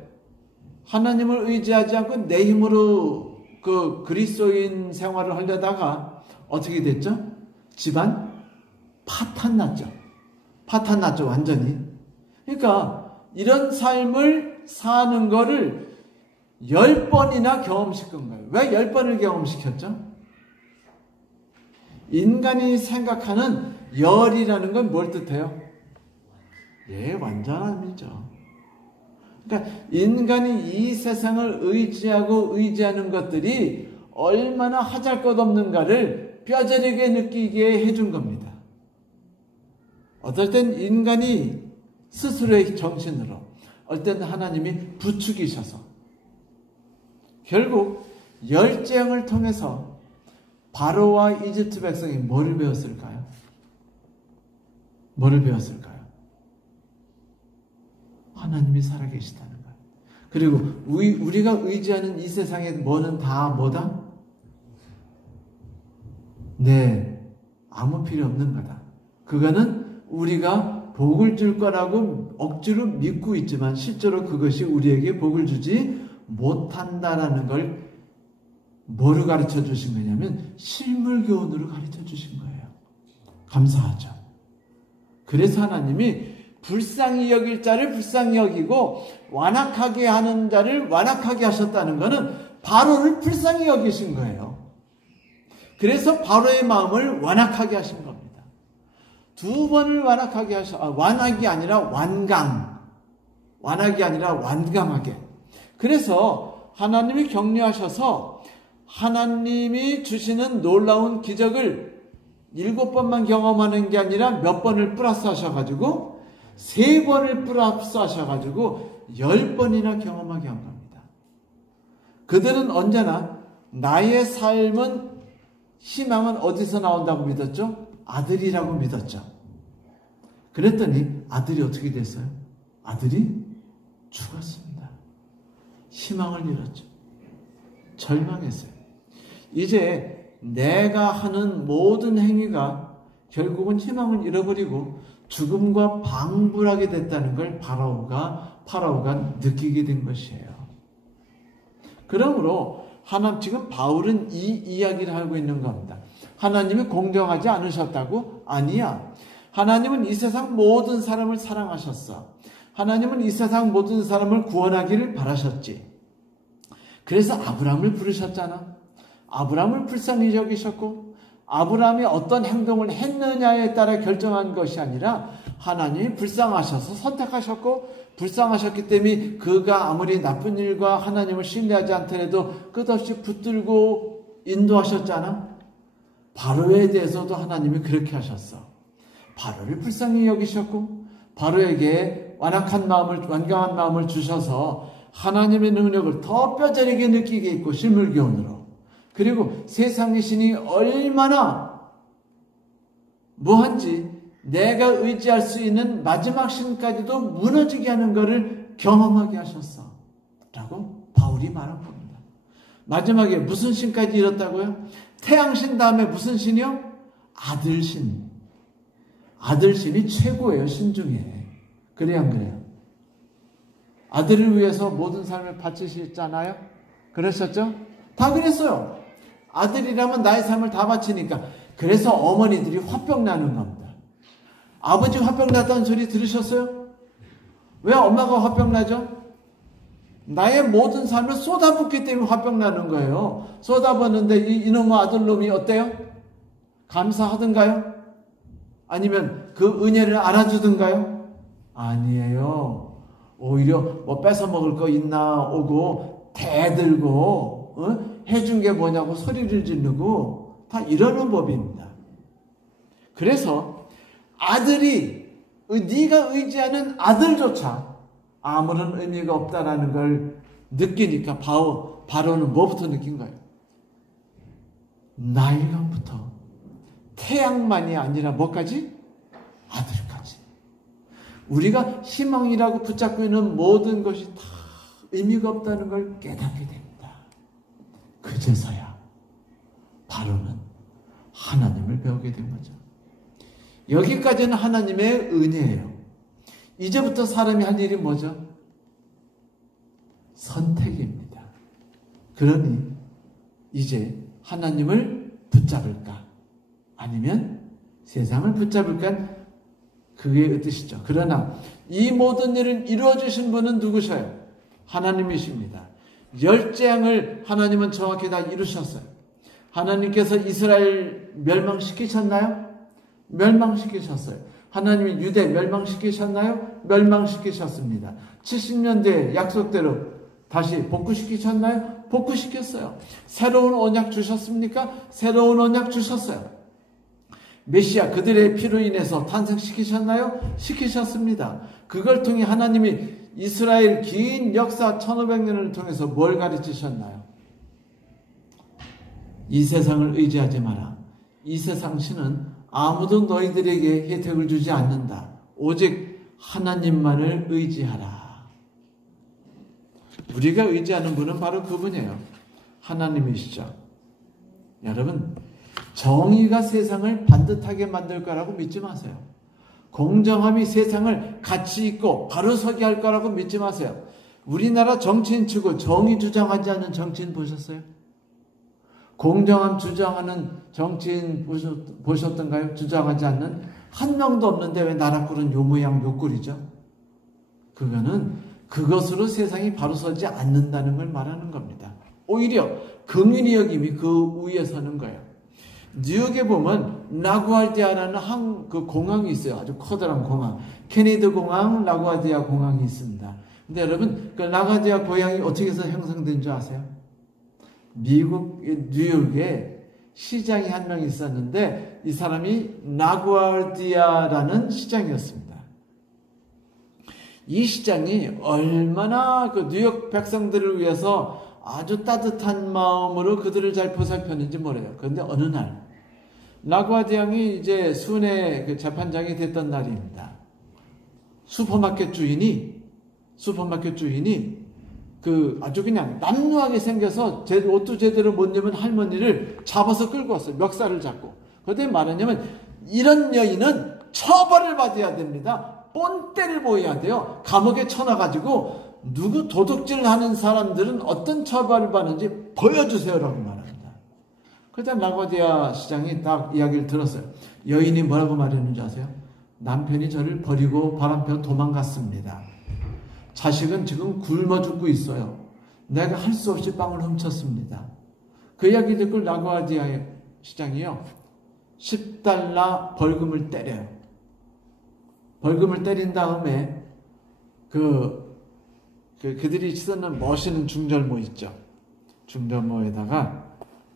하나님을 의지하지 않고 내 힘으로 그 그리스도인 생활을 하려다가 어떻게 됐죠? 집안 파탄났죠. 파탄났죠, 완전히. 그러니까 이런 삶을 사는 거를 10번이나 경험시킨 거예요. 왜 10번을 경험시켰죠? 인간이 생각하는 열이라는 건 뭘 뜻해요? 완전함이죠. 그러니까 인간이 이 세상을 의지하고 의지하는 것들이 얼마나 하잘것없는가를 뼈저리게 느끼게 해준 겁니다. 어떨 땐 인간이 스스로의 정신으로, 어떨 때는 하나님이 부추기셔서 결국 열재앙을 통해서 바로와 이집트 백성이 뭐를 배웠을까요? 뭐를 배웠을까요? 하나님이 살아계시다는 거예요. 그리고 우리가 의지하는 이 세상의 뭐는 다 뭐다? 네, 아무 필요 없는 거다. 그거는 우리가 복을 줄 거라고 억지로 믿고 있지만 실제로 그것이 우리에게 복을 주지 못한다라는 걸 뭐로 가르쳐 주신 거냐면 실물교훈으로 가르쳐 주신 거예요. 감사하죠. 그래서 하나님이 불쌍히 여길 자를 불쌍히 여기고 완악하게 하는 자를 완악하게 하셨다는 것은 바로를 불쌍히 여기신 거예요. 그래서 바로의 마음을 완악하게 하신 겁니다. 두 번을 완악하게 완악이 아니라 완강. 완악이 아니라 완강하게. 그래서 하나님이 격려하셔서 하나님이 주시는 놀라운 기적을 7번만 경험하는 게 아니라 몇 번을 플러스 하셔가지고 3번을 플러스 하셔가지고 10번이나 경험하게 한 겁니다. 그들은 언제나 나의 삶은 희망은 어디서 나온다고 믿었죠? 아들이라고 믿었죠. 그랬더니 아들이 어떻게 됐어요? 아들이 죽었습니다. 희망을 잃었죠. 절망했어요. 이제 내가 하는 모든 행위가 결국은 희망을 잃어버리고 죽음과 방불하게 됐다는 걸 파라오가 느끼게 된 것이에요. 그러므로 지금 바울은 이 이야기를 하고 있는 겁니다. 하나님이 공정하지 않으셨다고? 아니야. 하나님은 이 세상 모든 사람을 사랑하셨어. 하나님은 이 세상 모든 사람을 구원하기를 바라셨지. 그래서 아브라함을 부르셨잖아. 아브라함을 불쌍히 여기셨고 아브라함이 어떤 행동을 했느냐에 따라 결정한 것이 아니라 하나님이 불쌍하셔서 선택하셨고 불쌍하셨기 때문에 그가 아무리 나쁜 일과 하나님을 신뢰하지 않더라도 끝없이 붙들고 인도하셨잖아. 바로에 대해서도 하나님이 그렇게 하셨어. 바로를 불쌍히 여기셨고 바로에게 완강한 마음을 주셔서 하나님의 능력을 더 뼈저리게 느끼게 했고 실물교훈으로. 그리고 세상의 신이 얼마나 뭐한지 내가 의지할 수 있는 마지막 신까지도 무너지게 하는 것을 경험하게 하셨어 라고 바울이 말한 겁니다. 마지막에 무슨 신까지 이뤘다고요? 태양신 다음에 무슨 신이요? 아들신. 아들신이 최고예요. 신 중에. 그래요 안 그래요? 아들을 위해서 모든 삶을 바치셨잖아요. 그러셨죠? 다 그랬어요. 아들이라면 나의 삶을 다 바치니까. 그래서 어머니들이 화병 나는 겁니다. 아버지 화병 났다는 소리 들으셨어요? 왜 엄마가 화병 나죠? 나의 모든 삶을 쏟아붓기 때문에 화병 나는 거예요. 쏟아붓는데 이놈의 아들놈이 어때요? 감사하던가요? 아니면 그 은혜를 알아주던가요? 아니에요. 오히려 뭐 뺏어 먹을 거 있나 오고 대들고 해준 게 뭐냐고 소리를 지르고 다 이러는 법입니다. 그래서 아들이 네가 의지하는 아들조차 아무런 의미가 없다라는 걸 느끼니까 바로는 뭐부터 느낀 거예요? 나일강부터 태양만이 아니라 뭐까지? 아들까지. 우리가 희망이라고 붙잡고 있는 모든 것이 다 의미가 없다는 걸 깨닫게 됩니다. 그제서야 바로는 하나님을 배우게 된 거죠. 여기까지는 하나님의 은혜예요. 이제부터 사람이 할 일이 뭐죠? 선택입니다. 그러니 이제 하나님을 붙잡을까? 아니면 세상을 붙잡을까? 그게 뜻이죠. 그러나 이 모든 일을 이루어주신 분은 누구셔요? 하나님이십니다. 열재앙을 하나님은 정확히 다 이루셨어요. 하나님께서 이스라엘 멸망시키셨나요? 멸망시키셨어요. 하나님이 유대 멸망시키셨나요? 멸망시키셨습니다. 70년대 약속대로 다시 복구시키셨나요? 복구시켰어요. 새로운 언약 주셨습니까? 새로운 언약 주셨어요. 메시아 그들의 피로 인해서 탄생시키셨나요? 시키셨습니다. 그걸 통해 하나님이 이스라엘 긴 역사 1500년을 통해서 뭘 가르치셨나요? 이 세상을 의지하지 마라. 이 세상 신은 아무도 너희들에게 혜택을 주지 않는다. 오직 하나님만을 의지하라. 우리가 의지하는 분은 바로 그분이에요. 하나님이시죠. 여러분, 정의가 세상을 반듯하게 만들 거라고 믿지 마세요. 공정함이 세상을 가치 있고 바로 서게 할 거라고 믿지 마세요. 우리나라 정치인 치고 정의 주장하지 않는 정치인 보셨어요? 공정함 주장하는 정치인 보셨던가요? 주장하지 않는 한 명도 없는데 왜 나라 꼴은 요 모양 요 꼴이죠? 그것으로 세상이 바로 서지 않는다는 걸 말하는 겁니다. 오히려 긍휼히 여김이 그 위에 서는 거예요. 뉴욕에 보면 라구아디아라는 그 공항이 있어요. 아주 커다란 공항. 케네디 공항, 라구아디아 공항이 있습니다. 근데 여러분, 그 라구아디아 공항이 어떻게 해서 형성된 줄 아세요? 미국 뉴욕에 시장이 한 명 있었는데 이 사람이 라구아르디아라는 시장이었습니다. 이 시장이 얼마나 그 뉴욕 백성들을 위해서 아주 따뜻한 마음으로 그들을 잘 보살폈는지 모르요. 그런데 어느 날 라구아르디아이 이제 순회 그 재판장이 됐던 날입니다. 슈퍼마켓 주인이 그 아주 그냥 남루하게 생겨서 옷도 제대로 못 입은 할머니를 잡아서 끌고 왔어요. 멱살을 잡고. 그때 말하냐면 이런 여인은 처벌을 받아야 됩니다. 본때를 보여야 돼요. 감옥에 쳐놔가지고 누구 도둑질 하는 사람들은 어떤 처벌을 받는지 보여주세요라고 말합니다. 그때 라구아르디아 시장이 딱 이야기를 들었어요. 여인이 뭐라고 말했는지 아세요? 남편이 저를 버리고 바람펴 도망갔습니다. 자식은 지금 굶어 죽고 있어요. 내가 할 수 없이 빵을 훔쳤습니다. 그 이야기 듣고 라구아르디아 시장이요, $10 벌금을 때려요. 벌금을 때린 다음에 그들이 쓰는 멋있는 중절모 있죠. 중절모에다가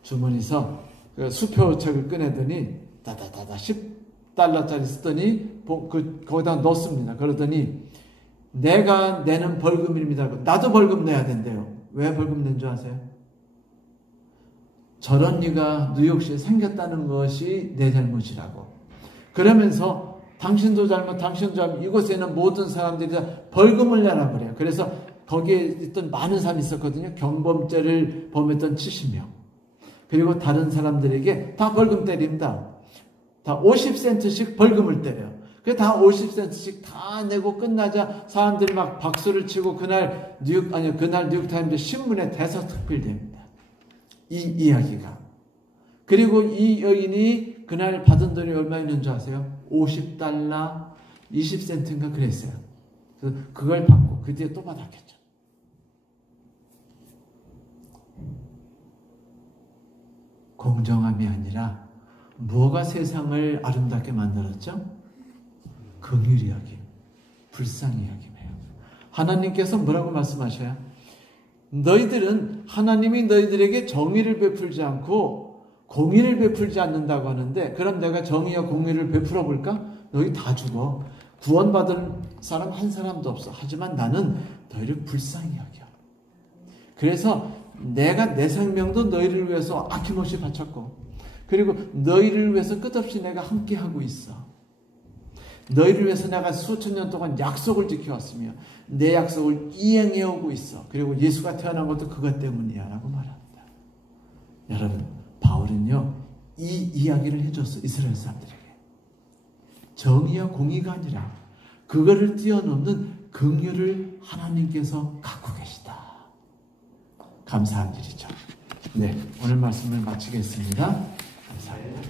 주머니서 그 수표책을 꺼내더니 다다다다 $10짜리 쓰더니 거기다 넣습니다. 그러더니 내가 내는 벌금입니다. 나도 벌금 내야 된대요. 왜 벌금 낸 줄 아세요? 저런 일가 뉴욕시에 생겼다는 것이 내 잘못이라고. 그러면서 당신도 잘못, 이곳에 있는 모든 사람들이 다 벌금을 내라 그래요. 그래서 거기에 있던 많은 사람이 있었거든요. 경범죄를 범했던 70명. 그리고 다른 사람들에게 다 벌금 때립니다. 다 50센트씩 벌금을 때려요. 다 50센트씩 다 내고 끝나자 사람들이 막 박수를 치고 그날 뉴욕타임즈 신문에 대서특필됩니다. 이 이야기가. 그리고 이 여인이 그날 받은 돈이 얼마였는지 아세요? $50, 20센트인가 그랬어요. 그래서 그걸 받고 그 뒤에 또 받았겠죠. 공정함이 아니라 뭐가 세상을 아름답게 만들었죠? 긍휼 이야기, 불쌍 이야기예요. 하나님께서 뭐라고 말씀하셔요? 너희들은 하나님이 너희들에게 정의를 베풀지 않고 공의를 베풀지 않는다고 하는데 그럼 내가 정의와 공의를 베풀어 볼까? 너희 다 죽어. 구원받을 사람 한 사람도 없어. 하지만 나는 너희를 불쌍히 여겨. 그래서 내가 내 생명도 너희를 위해서 아낌없이 바쳤고 그리고 너희를 위해서 끝없이 내가 함께하고 있어. 너희를 위해서 내가 수천 년 동안 약속을 지켜왔으며 내 약속을 이행해오고 있어. 그리고 예수가 태어난 것도 그것 때문이야 라고 말합니다. 여러분, 바울은요 이 이야기를 해줬어. 이스라엘 사람들에게. 정의와 공의가 아니라 그거를 뛰어넘는 긍휼을 하나님께서 갖고 계시다. 감사한 일이죠. 네, 오늘 말씀을 마치겠습니다. 감사합니다.